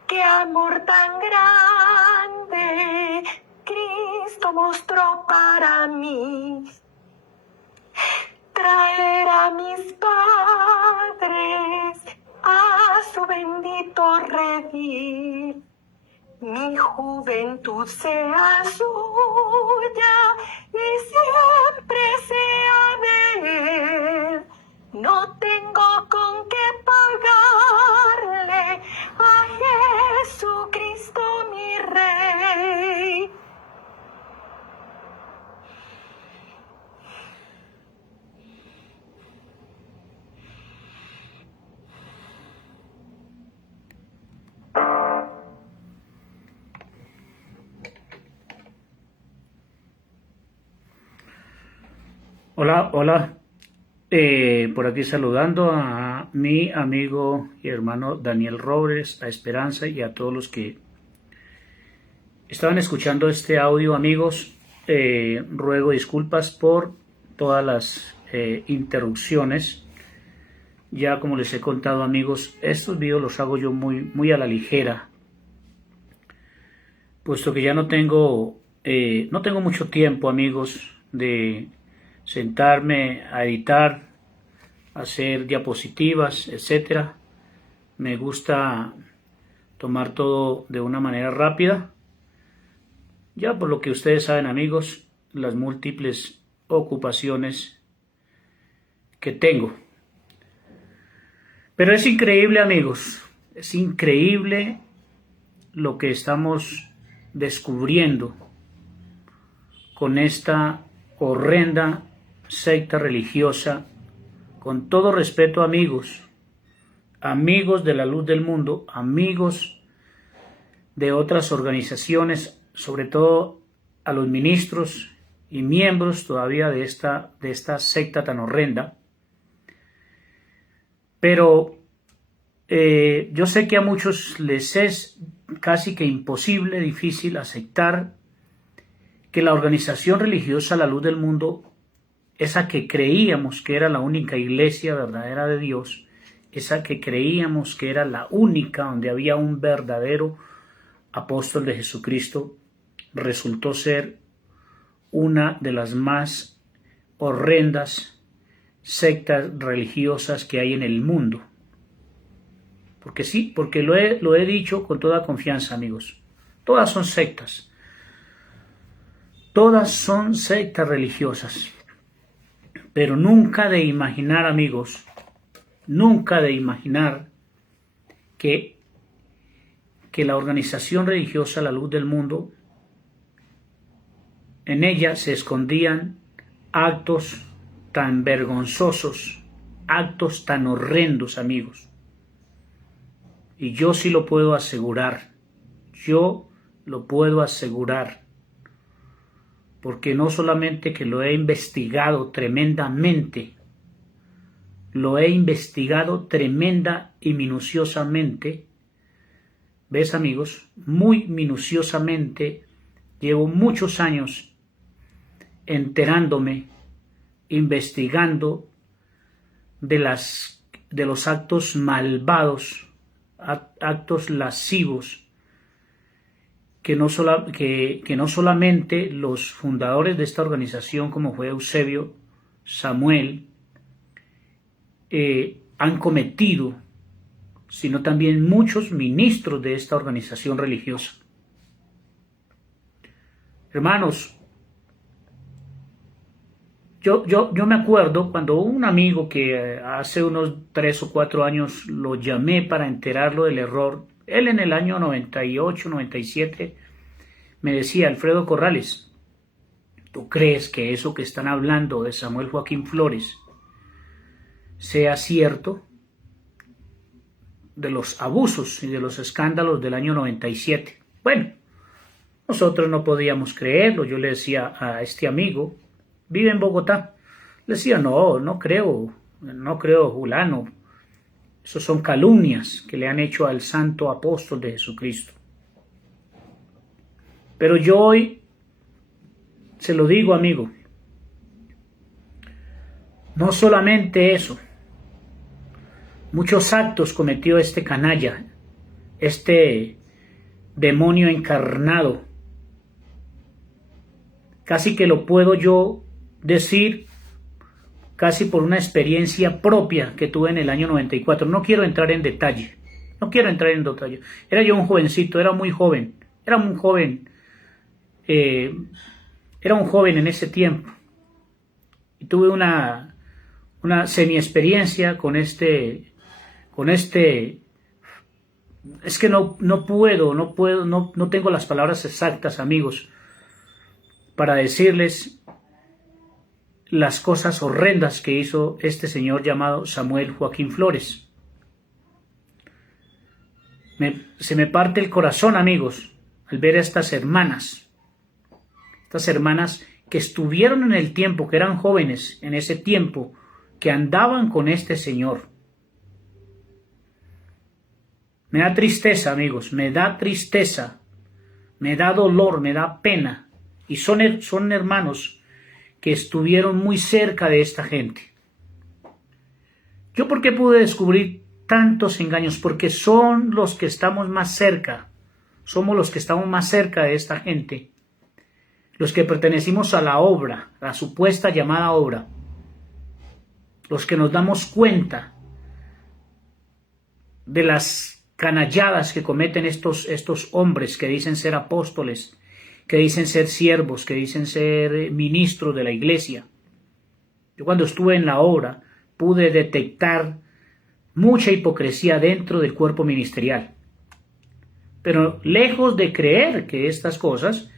¡Qué amor tan grande Cristo mostró para mí! Traer a mis padres a su bendito redil. Mi juventud sea suya y siempre sea de él. No tengo con qué pagar Hola, hola. Por aquí saludando a mi amigo y hermano Daniel Robles, a Esperanza y a todos los que estaban escuchando este audio, amigos. Ruego disculpas por todas las interrupciones. Ya como les he contado, amigos, estos videos los hago yo muy a la ligera, puesto que ya no tengo mucho tiempo, amigos, de sentarme a editar, hacer diapositivas, etcétera. Me gusta tomar todo de una manera rápida, ya por lo que ustedes saben, amigos, las múltiples ocupaciones que tengo. Pero es increíble, amigos, es increíble lo que estamos descubriendo con esta horrenda secta religiosa. Con todo respeto, amigos de la luz del mundo, amigos de otras organizaciones, sobre todo a los ministros y miembros todavía de esta secta tan horrenda. Pero yo sé que a muchos les es casi que imposible, difícil aceptar que la organización religiosa La Luz del Mundo, esa que creíamos que era la única iglesia verdadera de Dios, esa que creíamos que era la única donde había un verdadero apóstol de Jesucristo, resultó ser una de las más horrendas sectas religiosas que hay en el mundo. Porque sí, porque lo he dicho con toda confianza, amigos. Todas son sectas. Todas son sectas religiosas. Pero nunca de imaginar, amigos, nunca de imaginar que la organización religiosa La Luz del Mundo, en ella se escondían actos tan vergonzosos, actos tan horrendos, amigos. Y yo sí lo puedo asegurar, yo lo puedo asegurar, porque no solamente que lo he investigado tremendamente, lo he investigado tremenda y minuciosamente. ¿Ves, amigos? Muy minuciosamente. Llevo muchos años enterándome, investigando de los actos malvados, actos lascivos, que no solamente los fundadores de esta organización, como fue Eusebio, Samuel, han cometido, sino también muchos ministros de esta organización religiosa. Hermanos, yo me acuerdo cuando un amigo que hace unos 3 o 4 años lo llamé para enterarlo del error. Él en el año 98, 97 me decía: Alfredo Corrales, ¿tú crees que eso que están hablando de Samuel Joaquín Flores sea cierto? De los abusos y de los escándalos del año 97. Bueno, nosotros no podíamos creerlo. Yo le decía a este amigo, vive en Bogotá, le decía: no creo, Julano, esos son calumnias que le han hecho al santo apóstol de Jesucristo. Pero yo hoy se lo digo, amigo, no solamente eso, muchos actos cometió este canalla, este demonio encarnado. Casi que lo puedo yo decir casi por una experiencia propia que tuve en el año 94. No quiero entrar en detalle. Era yo un jovencito, era muy joven. Era un joven en ese tiempo. Y tuve una semi-experiencia con este. Es que no tengo las palabras exactas, amigos, para decirles las cosas horrendas que hizo este señor llamado Samuel Joaquín Flores. Se me parte el corazón, amigos, al ver a estas hermanas que estuvieron en el tiempo, que eran jóvenes en ese tiempo, que andaban con este señor. Me da tristeza, amigos, me da tristeza, me da dolor, me da pena. Y son hermanos que estuvieron muy cerca de esta gente. ¿Yo por qué pude descubrir tantos engaños? Porque son los que estamos más cerca. Somos los que estamos más cerca de esta gente. Los que pertenecimos a la obra, la supuesta llamada obra. Los que nos damos cuenta de las canalladas que cometen estos hombres que dicen ser apóstoles, que dicen ser siervos, que dicen ser ministros de la iglesia. Yo cuando estuve en la obra pude detectar mucha hipocresía dentro del cuerpo ministerial. Pero lejos de creer que estas cosas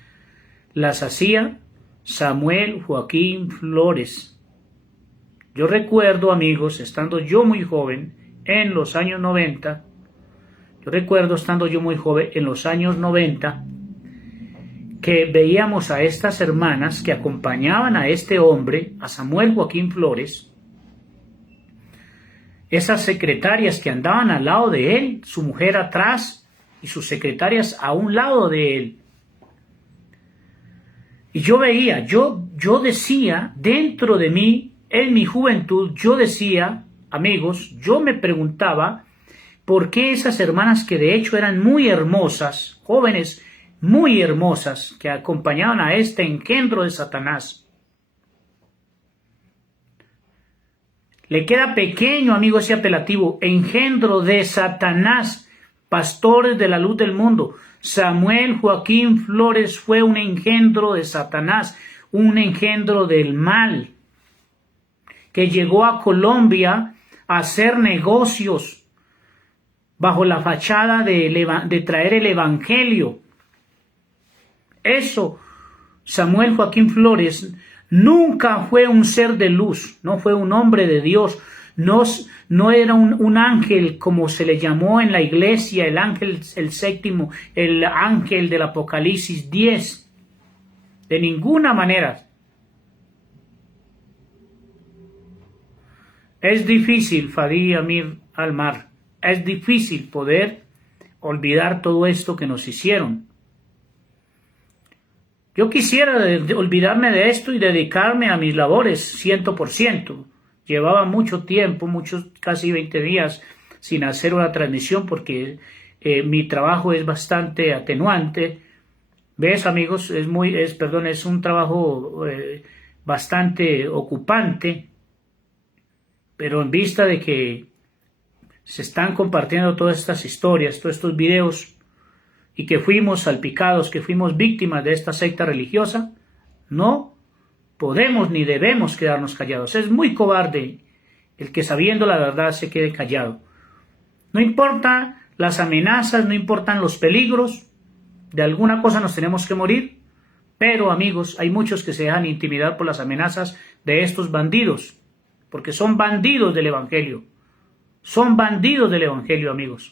las hacía Samuel Joaquín Flores. Yo recuerdo, amigos, estando yo muy joven en los años 90, que veíamos a estas hermanas que acompañaban a este hombre, a Samuel Joaquín Flores, esas secretarias que andaban al lado de él, su mujer atrás y sus secretarias a un lado de él. Y yo veía, yo decía dentro de mí, en mi juventud, yo decía, amigos, yo me preguntaba por qué esas hermanas que de hecho eran muy hermosas, jóvenes muy hermosas, que acompañaban a este engendro de Satanás. Le queda pequeño, amigo, ese apelativo, engendro de Satanás, pastores de la luz del mundo. Samuel Joaquín Flores fue un engendro de Satanás, un engendro del mal, que llegó a Colombia a hacer negocios bajo la fachada de traer el evangelio. Eso, Samuel Joaquín Flores nunca fue un ser de luz, no fue un hombre de Dios, no era un ángel como se le llamó en la iglesia, el ángel, el séptimo, el ángel del Apocalipsis 10. De ninguna manera. Es difícil, Fadi Amir Almar, es difícil poder olvidar todo esto que nos hicieron. Yo quisiera olvidarme de esto y dedicarme a mis labores 100%. Llevaba mucho tiempo, casi 20 días sin hacer una transmisión porque mi trabajo es bastante atenuante. ¿Ves, amigos? Es un trabajo bastante ocupante, pero en vista de que se están compartiendo todas estas historias, todos estos videos, y que fuimos salpicados, que fuimos víctimas de esta secta religiosa, no podemos ni debemos quedarnos callados. Es muy cobarde el que sabiendo la verdad se quede callado. No importa las amenazas, no importan los peligros, de alguna cosa nos tenemos que morir, pero amigos, hay muchos que se dejan intimidar por las amenazas de estos bandidos, porque son bandidos del evangelio. Son bandidos del evangelio, amigos.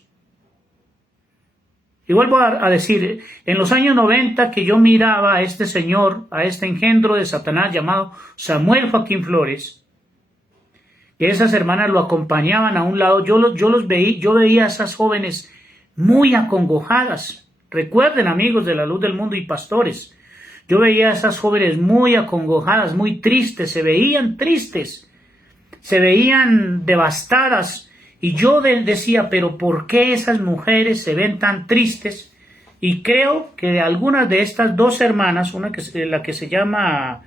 Y vuelvo a decir, en los años 90 que yo miraba a este señor, a este engendro de Satanás llamado Samuel Joaquín Flores, que esas hermanas lo acompañaban a un lado, yo veía a esas jóvenes muy acongojadas. Recuerden, amigos de la luz del mundo y pastores, yo veía a esas jóvenes muy acongojadas, muy tristes, se veían devastadas. Y yo decía, pero ¿por qué esas mujeres se ven tan tristes? Y creo que de algunas de estas dos hermanas, la que se llama,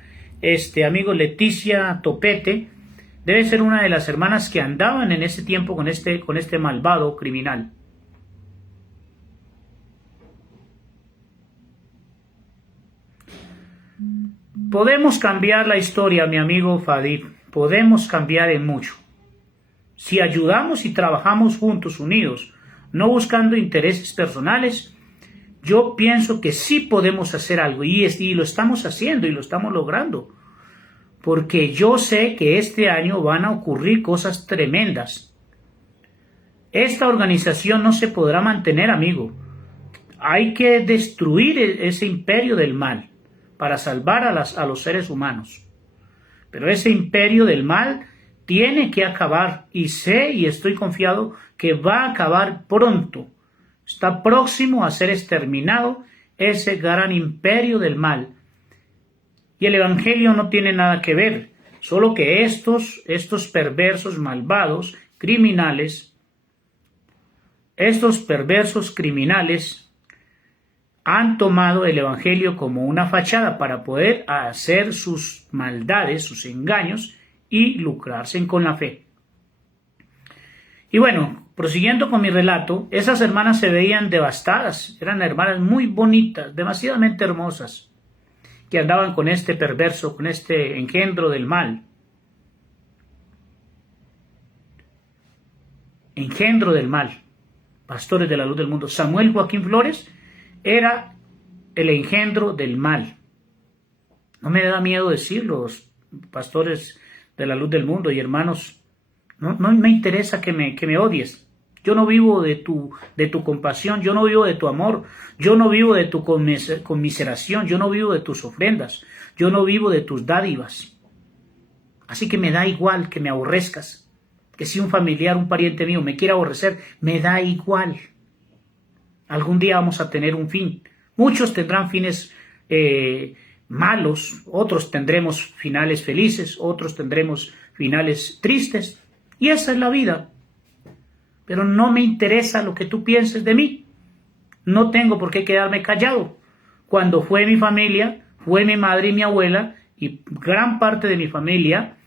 amigo, Leticia Topete, debe ser una de las hermanas que andaban en ese tiempo con este malvado criminal. Podemos cambiar la historia, mi amigo Fadid, podemos cambiar en mucho. Si ayudamos y trabajamos juntos, unidos, no buscando intereses personales, yo pienso que sí podemos hacer algo y lo estamos haciendo y lo estamos logrando. Porque yo sé que este año van a ocurrir cosas tremendas. Esta organización no se podrá mantener, amigo. Hay que destruir ese imperio del mal. para salvar a los seres humanos. Pero ese imperio del mal tiene que acabar, y sé y estoy confiado que va a acabar pronto. Está próximo a ser exterminado ese gran imperio del mal. Y el Evangelio no tiene nada que ver, solo que estos perversos, malvados, criminales, han tomado el Evangelio como una fachada para poder hacer sus maldades, sus engaños y lucrarse con la fe. Y bueno, prosiguiendo con mi relato, esas hermanas se veían devastadas, eran hermanas muy bonitas, demasiadamente hermosas, que andaban con este perverso, con este engendro del mal. Engendro del mal, pastores de la luz del mundo. Samuel Joaquín Flores era el engendro del mal. No me da miedo decirlo, pastores de la luz del mundo y hermanos, no me interesa que me odies. Yo no vivo de tu compasión, yo no vivo de tu amor, yo no vivo de tu conmiseración, yo no vivo de tus ofrendas, yo no vivo de tus dádivas. Así que me da igual que me aborrezcas, que si un familiar, un pariente mío me quiere aborrecer, me da igual. Algún día vamos a tener un fin. Muchos tendrán fines malos, otros tendremos finales felices, otros tendremos finales tristes. Y esa es la vida. Pero no me interesa lo que tú pienses de mí. No tengo por qué quedarme callado. Cuando fue mi familia, fue mi madre y mi abuela y gran parte de mi familia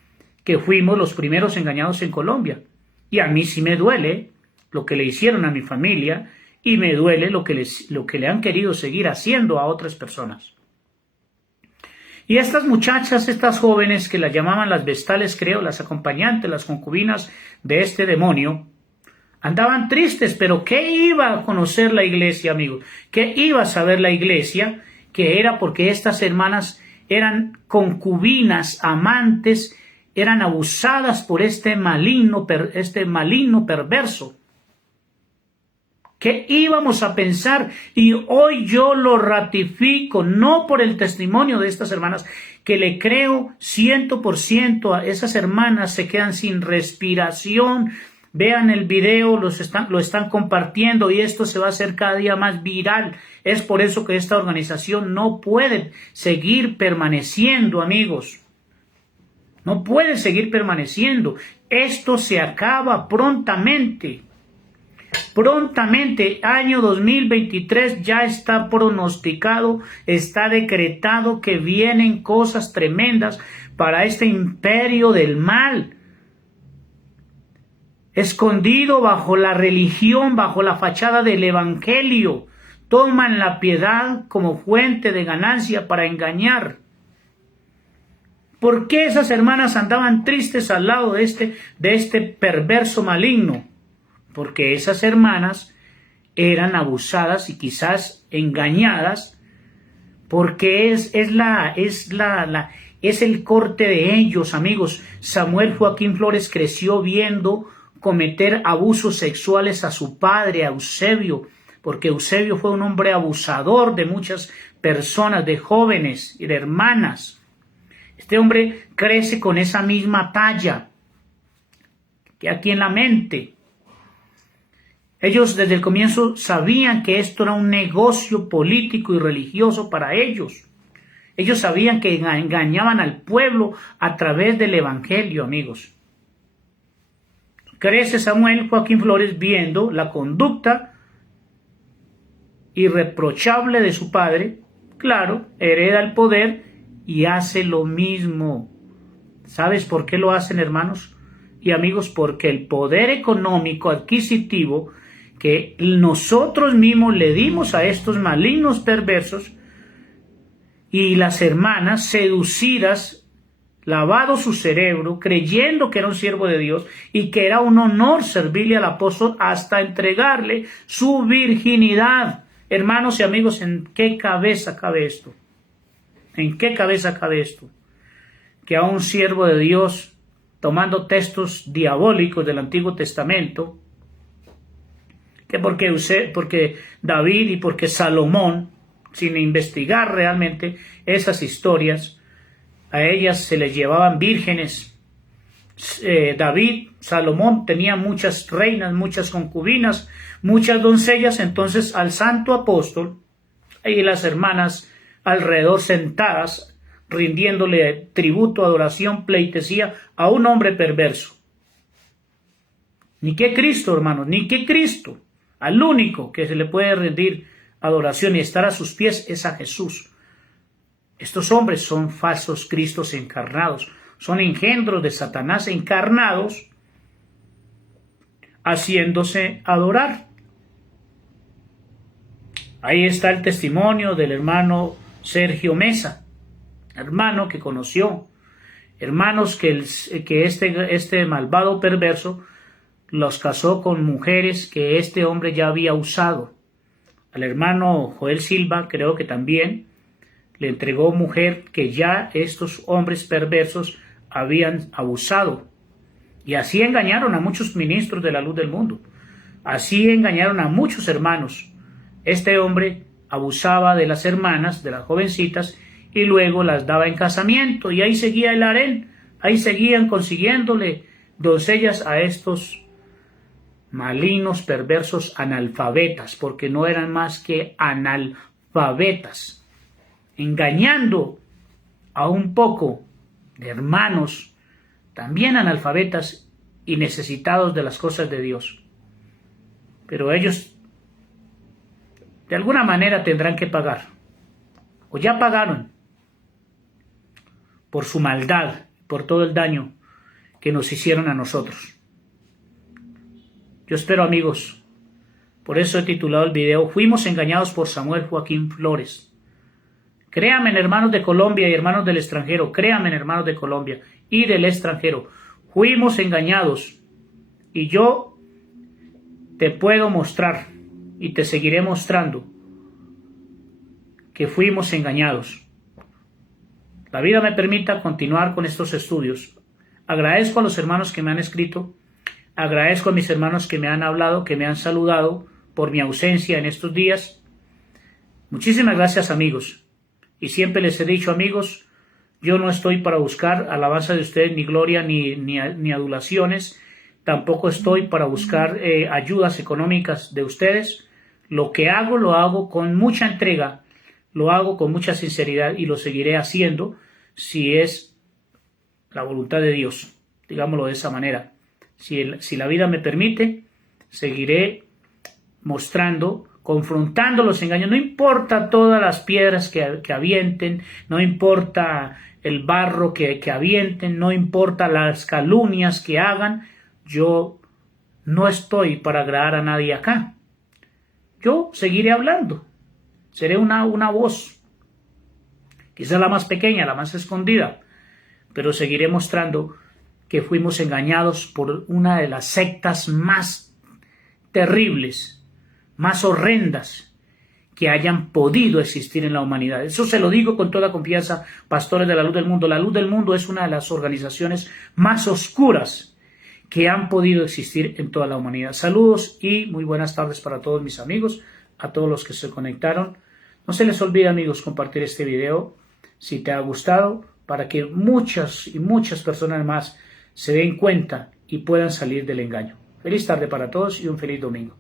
que fuimos los primeros engañados en Colombia. Y a mí sí me duele lo que le hicieron a mi familia y me duele lo que le han querido seguir haciendo a otras personas. Y estas muchachas, estas jóvenes que las llamaban las vestales, creo, las acompañantes, las concubinas de este demonio, andaban tristes, pero ¿qué iba a conocer la iglesia, amigos? ¿Qué iba a saber la iglesia? Que era porque estas hermanas eran concubinas, amantes, eran abusadas por este maligno perverso. ¿Qué íbamos a pensar? Y hoy yo lo ratifico, no por el testimonio de estas hermanas, que le creo 100% a esas hermanas, se quedan sin respiración. Vean el video, lo están compartiendo y esto se va a hacer cada día más viral. Es por eso que esta organización no puede seguir permaneciendo, amigos. No puede seguir permaneciendo. Esto se acaba prontamente. Prontamente, año 2023 ya está pronosticado, está decretado que vienen cosas tremendas para este imperio del mal. Escondido bajo la religión, bajo la fachada del evangelio, toman la piedad como fuente de ganancia para engañar. ¿Por qué esas hermanas andaban tristes al lado de este perverso maligno? Porque esas hermanas eran abusadas y quizás engañadas, porque es el corte de ellos, amigos. Samuel Joaquín Flores creció viendo cometer abusos sexuales a su padre, a Eusebio, porque Eusebio fue un hombre abusador de muchas personas, de jóvenes y de hermanas. Este hombre crece con esa misma talla que aquí en la mente. Ellos desde el comienzo sabían que esto era un negocio político y religioso para ellos. Ellos sabían que engañaban al pueblo a través del evangelio, amigos. Crece Samuel Joaquín Flores viendo la conducta irreprochable de su padre. Claro, hereda el poder y hace lo mismo. ¿Sabes por qué lo hacen, hermanos y amigos? Porque el poder económico adquisitivo que nosotros mismos le dimos a estos malignos perversos, y las hermanas seducidas, lavado su cerebro, creyendo que era un siervo de Dios y que era un honor servirle al apóstol hasta entregarle su virginidad. Hermanos y amigos, ¿en qué cabeza cabe esto? ¿En qué cabeza cabe esto? Que a un siervo de Dios, tomando textos diabólicos del Antiguo Testamento, que porque David y porque Salomón, sin investigar realmente esas historias. A ellas se les llevaban vírgenes. David, Salomón tenía muchas reinas, muchas concubinas, muchas doncellas. Entonces al santo apóstol y las hermanas alrededor sentadas, rindiéndole tributo, adoración, pleitesía a un hombre perverso. Ni que Cristo, hermanos, ni que Cristo. Al único que se le puede rendir adoración y estar a sus pies es a Jesús. Estos hombres son falsos cristos encarnados, son engendros de Satanás encarnados, haciéndose adorar. Ahí está el testimonio del hermano Sergio Mesa, hermano que conoció, hermanos que este malvado perverso los casó con mujeres que este hombre ya había usado. Al hermano Joel Silva creo que también le entregó mujer que ya estos hombres perversos habían abusado. Y así engañaron a muchos ministros de la luz del mundo. Así engañaron a muchos hermanos. Este hombre abusaba de las hermanas, de las jovencitas, y luego las daba en casamiento. Y ahí seguía el harén. Ahí seguían consiguiéndole doncellas a estos malignos, perversos, analfabetas, porque no eran más que analfabetas, engañando a un poco de hermanos, también analfabetas y necesitados de las cosas de Dios. Pero ellos, de alguna manera, tendrán que pagar, o ya pagaron, por su maldad, por todo el daño que nos hicieron a nosotros. Yo espero, amigos, por eso he titulado el video, Fuimos engañados por Samuel Joaquín Flores. Créanme, hermanos de Colombia y hermanos del extranjero, créanme, hermanos de Colombia y del extranjero, fuimos engañados. Y yo te puedo mostrar y te seguiré mostrando que fuimos engañados. La vida me permita continuar con estos estudios. Agradezco a los hermanos que me han escrito. Agradezco a mis hermanos que me han hablado, que me han saludado por mi ausencia en estos días. Muchísimas gracias, amigos. Y siempre les he dicho, amigos, yo no estoy para buscar alabanza de ustedes, ni gloria, ni adulaciones. Tampoco estoy para buscar ayudas económicas de ustedes. Lo que hago, lo hago con mucha entrega, lo hago con mucha sinceridad y lo seguiré haciendo si es la voluntad de Dios, digámoslo de esa manera. Si la vida me permite, seguiré mostrando, confrontando los engaños. No importa todas las piedras que avienten, no importa el barro que avienten, no importa las calumnias que hagan. Yo no estoy para agradar a nadie acá. Yo seguiré hablando. Seré una voz, quizás la más pequeña, la más escondida, pero seguiré mostrando que fuimos engañados por una de las sectas más terribles, más horrendas que hayan podido existir en la humanidad. Eso se lo digo con toda confianza, pastores de la luz del mundo. La luz del mundo es una de las organizaciones más oscuras que han podido existir en toda la humanidad. Saludos y muy buenas tardes para todos mis amigos, a todos los que se conectaron. No se les olvide, amigos, compartir este video si te ha gustado, para que muchas y muchas personas más se den cuenta y puedan salir del engaño. Feliz tarde para todos y un feliz domingo.